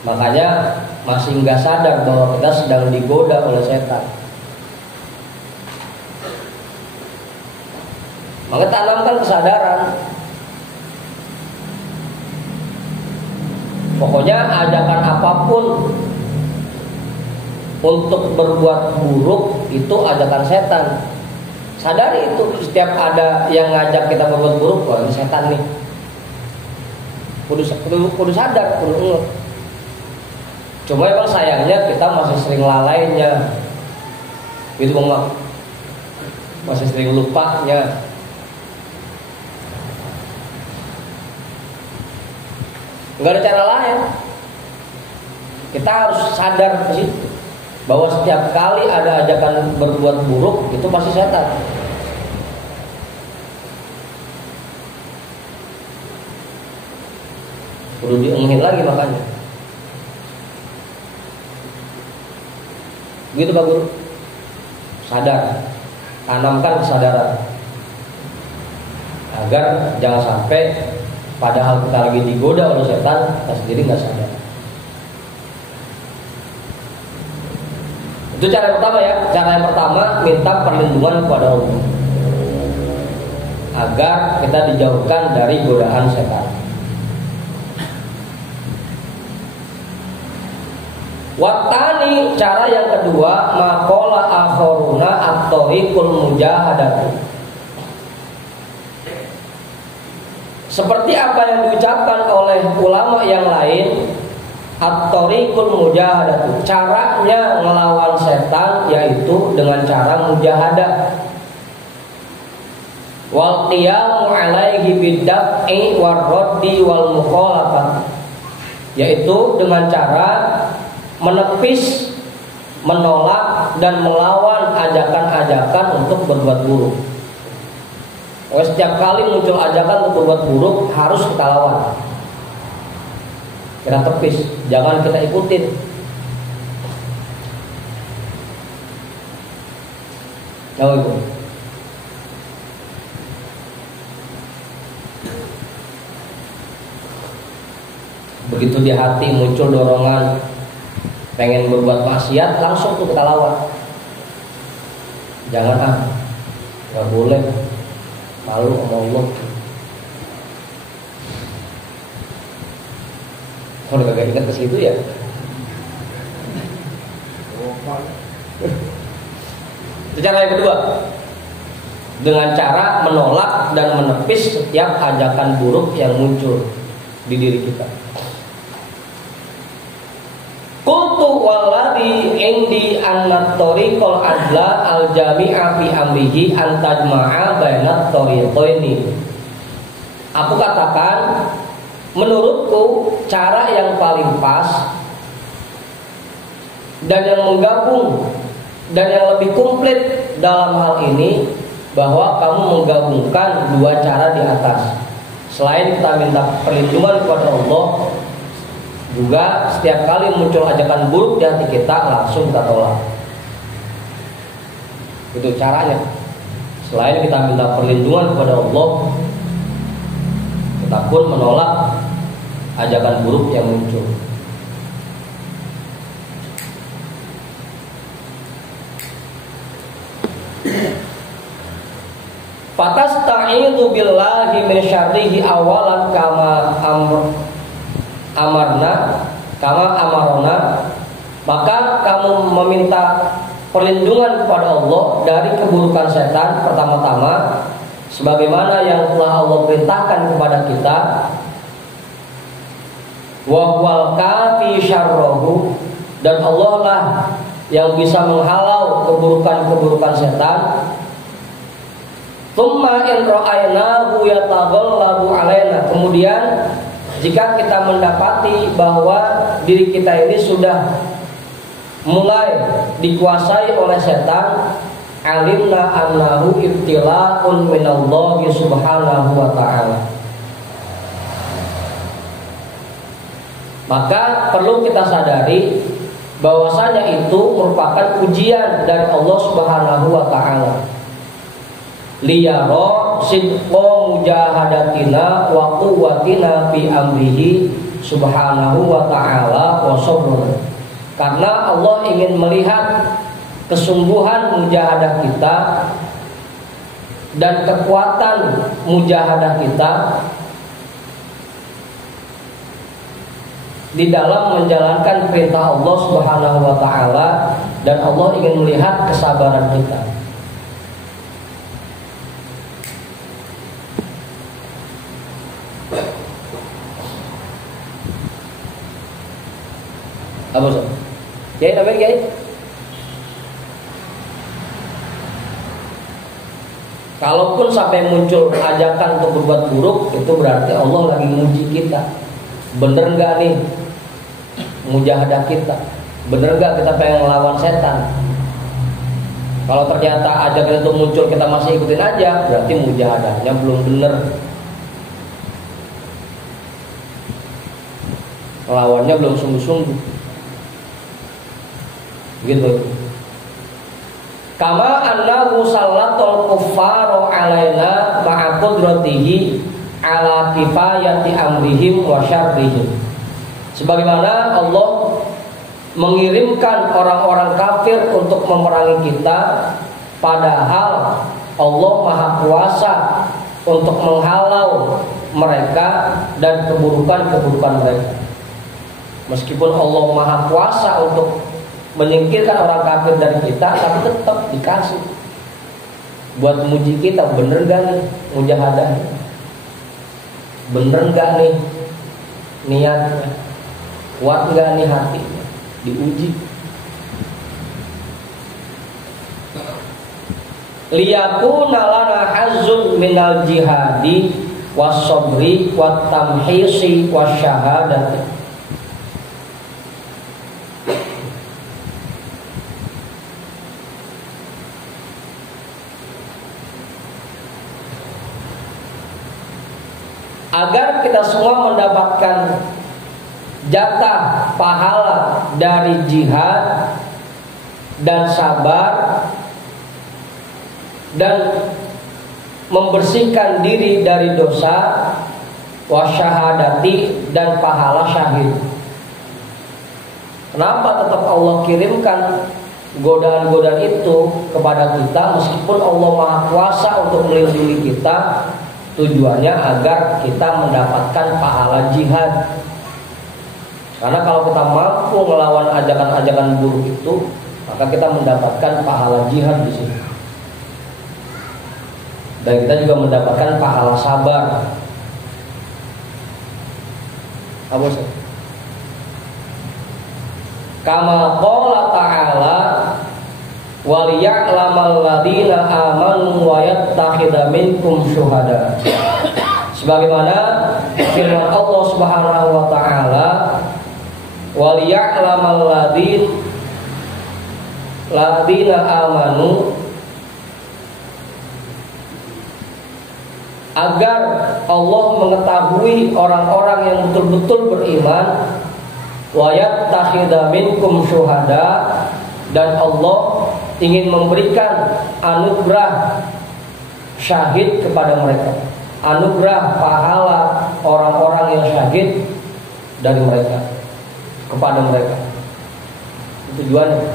Makanya masih nggak sadar bahwa kita sedang digoda oleh setan. Maka tanamkan kesadaran. Pokoknya ajakan apapun untuk berbuat buruk itu ajakan setan. Sadari itu, setiap ada yang ngajak kita berbuat buruk, wah ini setan nih. Kudu sadar, kudu ingat. Cuma emang sayangnya kita masih sering lalainya, gitu Bang, masih sering lupanya. Nggak ada cara lain. Kita harus sadar ke situ bahwa setiap kali ada ajakan berbuat buruk itu pasti setan. Perlu dienghin lagi makanya. Begitu Pak Guru. Sadar, tanamkan kesadaran agar jangan sampai padahal kita lagi digoda oleh setan, kita sendiri nggak sadar. Itu cara yang pertama ya. Cara yang pertama, minta perlindungan kepada Allah agar kita dijauhkan dari godaan setan. Watani, cara yang kedua, maqala akhoruna at-thariqul mujahadatu. Seperti apa yang diucapkan oleh ulama yang lain, at-thariqul mujahadatu, caranya ngelawan setan yaitu dengan cara mujahadah. Wal qiyamu alaihi bid-daf'i war-raddi wal mukhalafah, yaitu dengan cara menepis, menolak dan melawan ajakan-ajakan untuk berbuat buruk. Setiap kali muncul ajakan untuk berbuat buruk harus kita lawan, kita tepis, jangan kita ikutin. Tahu itu? Begitu di hati muncul dorongan pengen berbuat maksiat, langsung tuh kita lawan. Jangan nggak boleh, malu sama Allah. Kalau gak ingat ke situ ya. Itu cara yang kedua, dengan cara menolak dan menepis setiap ajakan buruk yang muncul di diri kita. Qultu walladhi indi annat tariqal adla al jami'a fi amrihi an tajma'a bainat tariqaini. Aku katakan, menurutku cara yang paling pas dan yang menggabung dan yang lebih komplit dalam hal ini, bahwa kamu menggabungkan dua cara di atas. Selain kita minta perlindungan kepada Allah, juga setiap kali muncul ajakan buruk di hati kita, langsung kita tolak. Itu caranya. Selain kita minta perlindungan kepada Allah, kita pun menolak ajakan buruk yang muncul. Fatasta'idzu billahi min syarrihi awalan kama amarna, maka kamu meminta perlindungan kepada Allah dari keburukan setan pertama-tama, sebagaimana yang telah Allah perintahkan kepada kita. Wa huwal kafi syarrahu, dan Allah lah yang bisa menghalau keburukan-keburukan setan. Tsumma in ra'aynahu yataghallabu alaina. Kemudian jika kita mendapati bahwa diri kita ini sudah mulai dikuasai oleh setan, alimna annahu ibtila'un minallahi subhanahu wa ta'ala. Maka perlu kita sadari bahwasanya itu merupakan ujian dari Allah subhanahu wa ta'ala. Liyaro sidqo mujahadatina wa quwwatina fi amrihi subhanahu wa ta'ala wa sabruna. Karena Allah ingin melihat kesungguhan mujahadah kita dan kekuatan mujahadah kita di dalam menjalankan perintah Allah subhanahu wa ta'ala, dan Allah ingin melihat kesabaran kita. Apa so? Kiai namanya Kiai? Kalaupun sampai muncul ajakan untuk berbuat buruk, itu berarti Allah lagi menguji kita. Bener nggak nih mujahadah kita? Bener nggak kita pengen ngelawan setan? Kalau ternyata ajakan itu muncul kita masih ikutin aja, berarti mujahadahnya belum bener. Lawannya belum sungguh-sungguh. Gitu. Kama annahu sallatul kuffaru alaina ma'a qudratihi ala kifayati amrihim wa syarrihim. Sebagaimana Allah mengirimkan orang-orang kafir untuk memerangi kita, padahal Allah Maha Kuasa untuk menghalau mereka dan keburukan-keburukan mereka. Meskipun Allah Maha Kuasa untuk menyingkirkan orang kafir dari kita, tapi tetap dikasih buat menguji kita. Bener gak nih mujahadah? Bener gak nih niatnya? Kuat gak nih hati? Diuji. Liyakuna lana hazzun minal jihadi was-sabri wat-tamhisi wasyahadati. Agar kita semua mendapatkan jatah pahala dari jihad dan sabar dan membersihkan diri dari dosa, wasyahadati, dan pahala syahid. Kenapa tetap Allah kirimkan godaan-godaan itu kepada kita meskipun Allah Maha Kuasa untuk melindungi kita? Tujuannya agar kita mendapatkan pahala jihad. Karena kalau kita mampu melawan ajakan-ajakan buruk itu, maka kita mendapatkan pahala jihad di sini. Dan kita juga mendapatkan pahala sabar. Apa sih? Kama qala ta'ala waliya'lamal ladzina amanu wa yattakhidha minkum syuhada. Sebagaimana firman Allah Subhanahu wa taala, waliya'lamal ladzina amanu, agar Allah mengetahui orang-orang yang betul-betul beriman, wa yattakhidha minkum syuhada, dan Allah ingin memberikan anugerah syahid kepada mereka, anugerah pahala orang-orang yang syahid dari mereka kepada mereka. Itu tujuannya.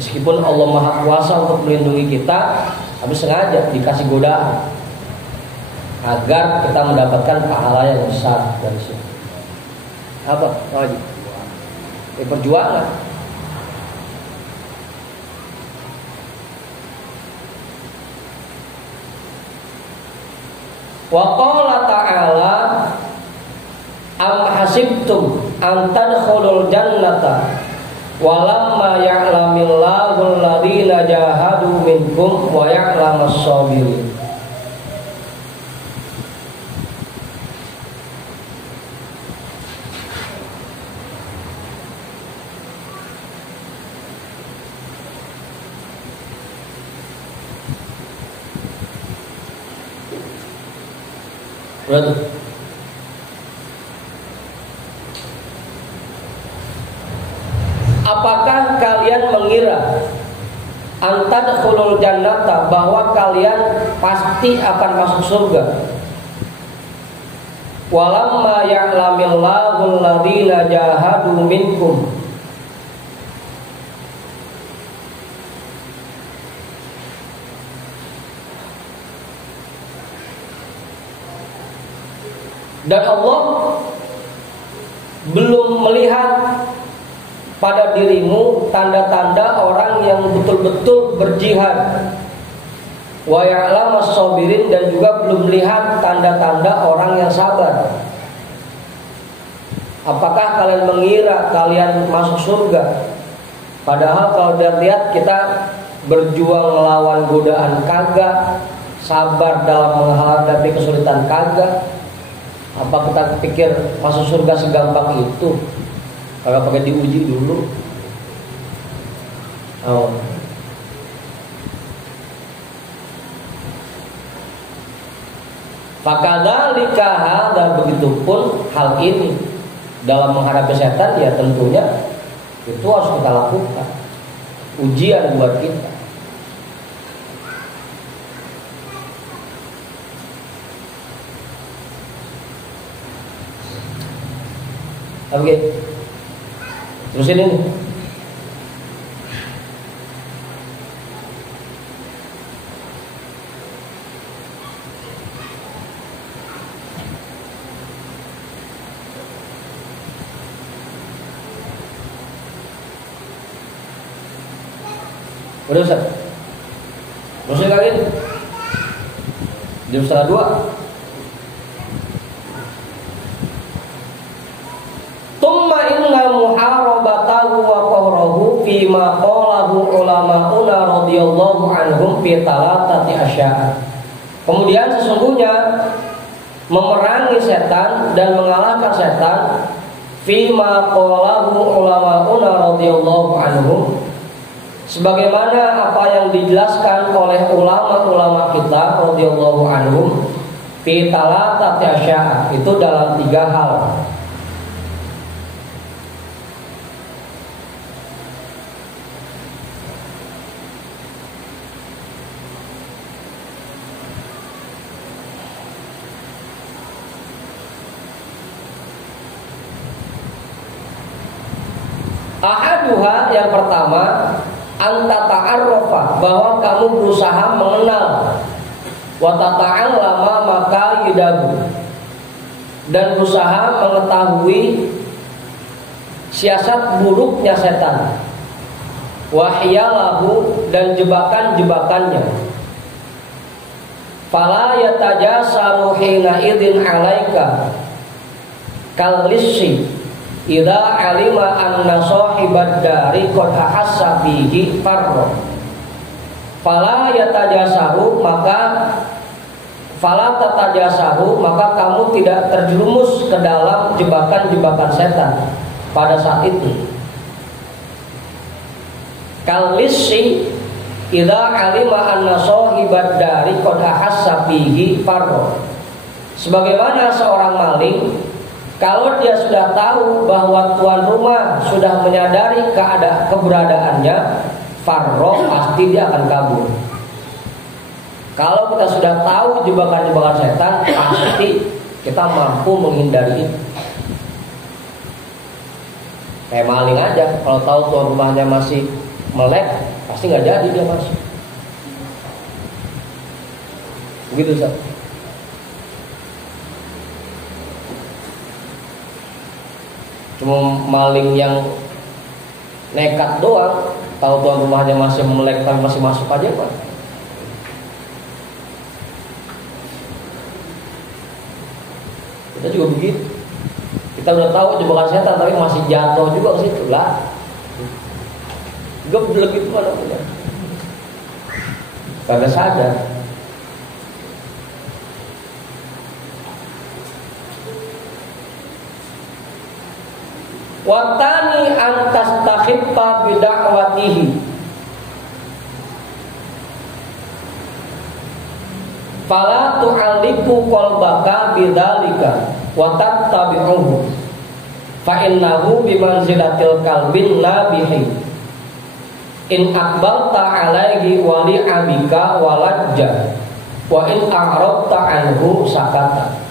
Meskipun Allah Maha Kuasa untuk melindungi kita, tapi sengaja dikasih godaan agar kita mendapatkan pahala yang besar dari sini. Apa? Lagi? Perjuangan. Wa qala ta'ala am hasibtum an tadkhulul jannata Walamma ya'lamillahu alladziina jahadu minkum wa ya'lamas sabirin. Berarti apakah kalian mengira antadkhulul jannata, bahwa kalian pasti akan masuk surga? Walamma ya'lamillahu alladziina jahadu minkum, dan Allah belum melihat pada dirimu tanda-tanda orang yang betul-betul berjihad. Wa ya'lamas sabirin, dan juga belum melihat tanda-tanda orang yang sabar. Apakah kalian mengira kalian masuk surga? Padahal kalau dilihat kita berjuang melawan godaan kagak, sabar dalam menghadapi kesulitan kagak. Apa kita pikir masuk surga segampang itu? Kalau pakai diuji dulu. Oh. Fakadzalika hadza, begitupun hal ini dalam menghadapi setan, ya tentunya itu harus kita lakukan. Ujian buat kita. Oke. Terusin ini. Udah Ustaz? Terusin lagi. Jam 1:30. Tumma inna muharabatahu wa qahrahu fima qalahu ulama'una radhiyallahu anhum fi talatati asya'a. Kemudian sesungguhnya memerangi setan dan mengalahkan setan fima qalahu ulama'una radhiyallahu anhum, sebagaimana apa yang dijelaskan oleh ulama-ulama kita radhiyallahu anhum fi talatati asya'a, itu dalam 3 hal. Ahaduha, yang pertama, anta ta'arrafa, bahwa kamu berusaha mengenal, wa tata'allama maka yudabu, dan berusaha mengetahui siasat buruknya setan, wa hiyalahu, dan jebakan-jebakannya. Fala yatajasaru hina idzin 'alaika kallissi idza alima anna sahibad dari qad ahassa bihi farra. Fala yatajasaru, maka fala tatajasaru, maka kamu tidak terjerumus ke dalam jebakan-jebakan setan pada saat itu. Kallissi idza alima anna sahibad dari qad ahassa bihi farra. Sebagaimana seorang maling, kalau dia sudah tahu bahwa tuan rumah sudah menyadari keberadaannya, farro, pasti dia akan kabur. Kalau kita sudah tahu jebakan-jebakan setan, pasti kita mampu menghindari itu. Kayak maling aja, kalau tahu tuan rumahnya masih melek, pasti nggak jadi dia masuk. Begitu Ustaz. Cuma maling yang nekat doang, tahu tuan rumahnya masih melek tapi masih masuk aja Pak. Kita juga begitu. Kita udah tahu jebakan setan tapi masih jatuh juga ke situ lah. Geblek itu mana punya? Kagak sadar. Watani antas takhiffa bida'watihi, fala tu'alliqu qalbaka bidzalika wa tattabi'uhu fa innahu bimanzilatil qalbin nabihi in aqbalta alaihi wa li'abika walajja wa in a'radta anhu sakata.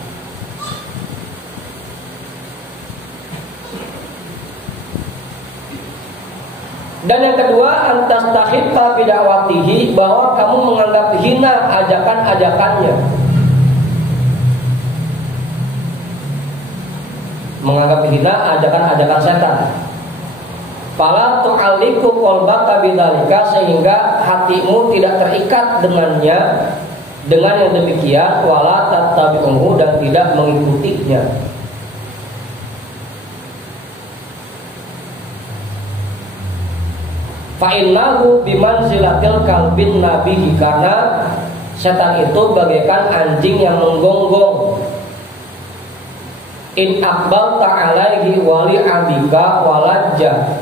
Dan yang kedua, antas takhiffa bida'watihi, bahwa kamu menganggap hina ajakan-ajakannya, menganggap hina ajakan-ajakan setan. Fala tu'alliqu qalbaka bidzalika, sehingga hatimu tidak terikat dengannya, dengan yang demikian, wala tattabi'uhu, dan tidak mengikutinya. Fa'innahu bimanzilatil kalbin nabihi, karena setan itu bagaikan anjing yang menggonggong. In aqbalta alaihi wa li'abika walajja,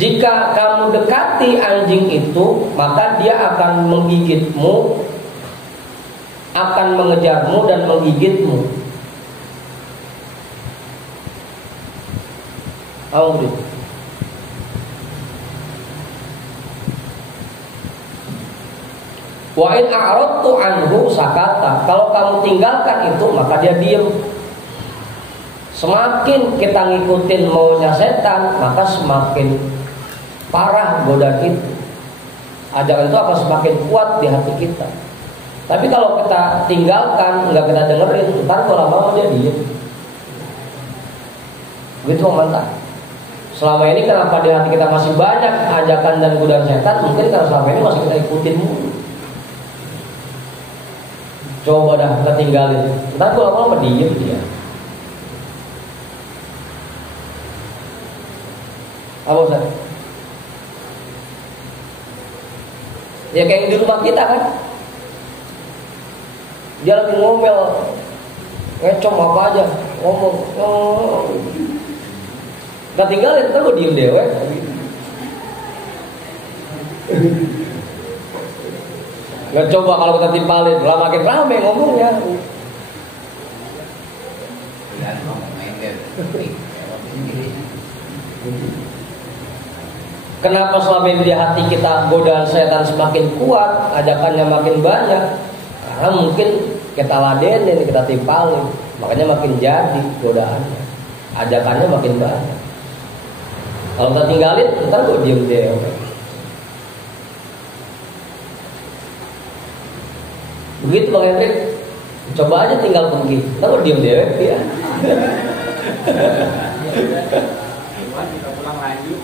jika kamu dekati anjing itu, maka dia akan menggigitmu, akan mengejarmu dan menggigitmu. Audi. Wa in a'radtu anhu sakata, kalau kamu tinggalkan itu maka dia diam. Semakin kita ngikutin maunya setan, maka semakin parah godaan itu. Ajakan itu akan semakin kuat di hati kita. Tapi kalau kita tinggalkan, nggak kita dengerin, ntar kalau lama dia diem. Begitu mantap. Selama ini kenapa di hati kita masih banyak ajakan dan godaan setan? Mungkin karena selama ini masih kita ikutin mulu. Coba dah kita tinggalin, ntar kalau lama diem dia. Apa Ustaz? Ya kayak di rumah kita kan, dia lagi ngomel, ngecom apa aja, ngomong, kita tinggalin, kita gue diem dewek. Nggak coba kalau kita timpalin, lah makin rame ngomongnya. Kenapa selama ini di hati kita godaan setan semakin kuat, ajakannya makin banyak? Karena mungkin kita ladenin, kita timpalin, makanya makin jadi godaannya, ajakannya makin banyak. Kalau kita tinggalin, ntar gue diem deh. Begitu Bang Hendrik, coba aja tinggal pergi, ntar gue diem deh ya. Kita pulang lanjut.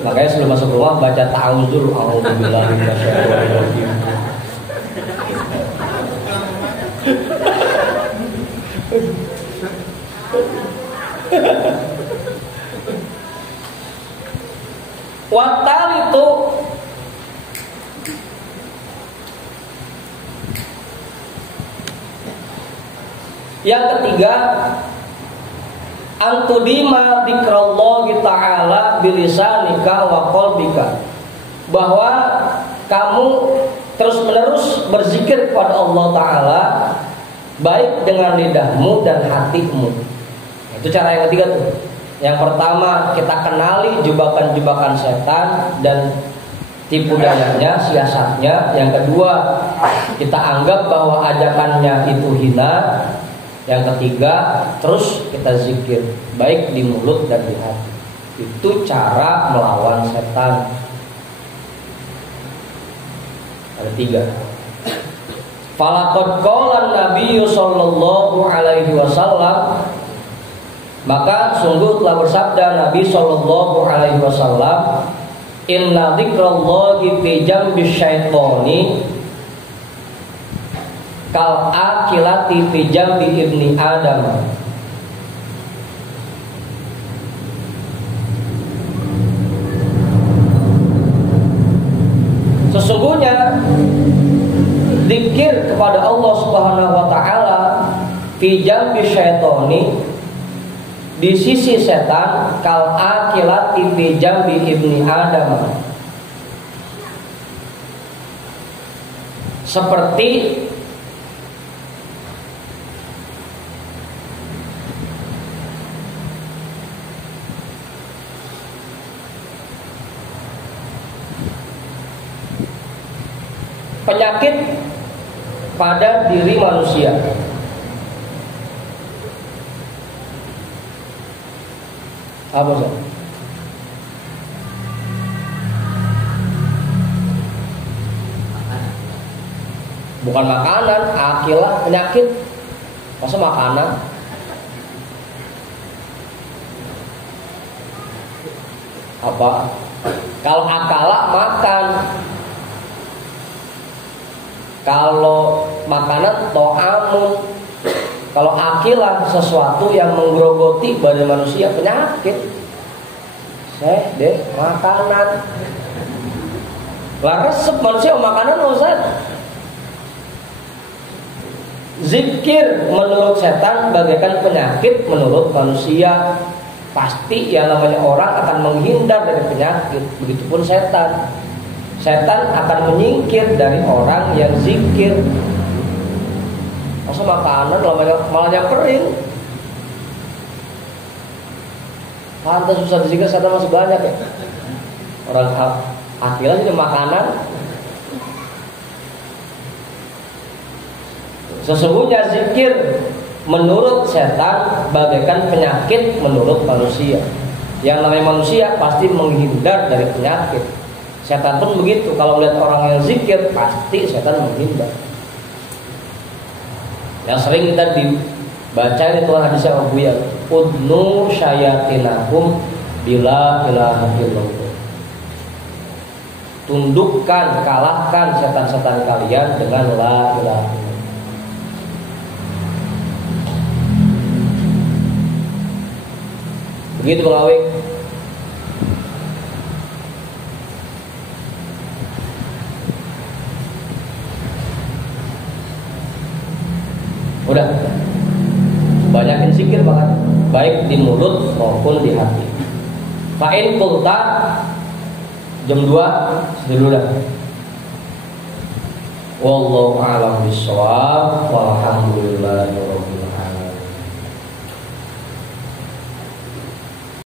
Makanya sebelum masuk rumah baca ta'awudzul a'udzubillahi minasyaitonir rajim. Watal itu yang ketiga, antudima dzikrallahi ta'ala bilisanika wa qalbika, bahwa kamu terus-menerus berzikir kepada Allah Ta'ala baik dengan lidahmu dan hatimu. Itu cara yang ketiga tuh. Yang pertama, kita kenali jebakan-jebakan setan dan tipu dayanya, siasatnya. Yang kedua, kita anggap bahwa ajakannya itu hina. Yang ketiga, terus kita zikir baik di mulut dan di hati. Itu cara melawan setan. Ada 3. Falaqad qala an-nabiy sallallahu alaihi wasallam, Maka sungguh telah bersabda Nabi sallallahu alaihi wasallam, "Inna dzikrallahi fi jambi syaitoni kal akilati fi jambi ibni Adam." Sesungguhnya zikir kepada Allah Subhanahu wa taala fi jambi syaitoni, di sisi setan, kal akilati fi jambi ibni Adam, seperti penyakit pada diri manusia. Apa sih? Bukan makanan, akilah penyakit. Masa makanan? Apa? Kalau akala makan. Kalau makanan to'amun. Kalau akilah sesuatu yang menggerogoti badan manusia, penyakit. Deh, makanan. Lah resep manusia makanan Ustaz. Zikir menurut setan bagaikan penyakit menurut manusia. Pasti yang namanya orang akan menghindar dari penyakit. Begitupun setan. Setan akan menyingkir dari orang yang zikir. Masa makanan malah nyamperin. Pantas susah dizikir, setan masih banyak ya. Orang akilah jadi makanan. Sesungguhnya zikir menurut setan bagaikan penyakit menurut manusia. Yang namanya manusia pasti menghindar dari penyakit. Setan pun begitu. Kalau melihat orang yang zikir, pasti setan menghindar. Yang sering kita dibaca itu hadis Abu Hurairah, udnu syayatinakum bila ilaha illallah. Tundukkan, kalahkan setan-setan kalian dengan la ilaha illallah. Begitu Bang Awi. Udah banyakin zikir banget, baik di mulut maupun di hati. Fa'in qulta, jam 2 dulu dah. Wallahu a'lam bishawab, walhamdulillah.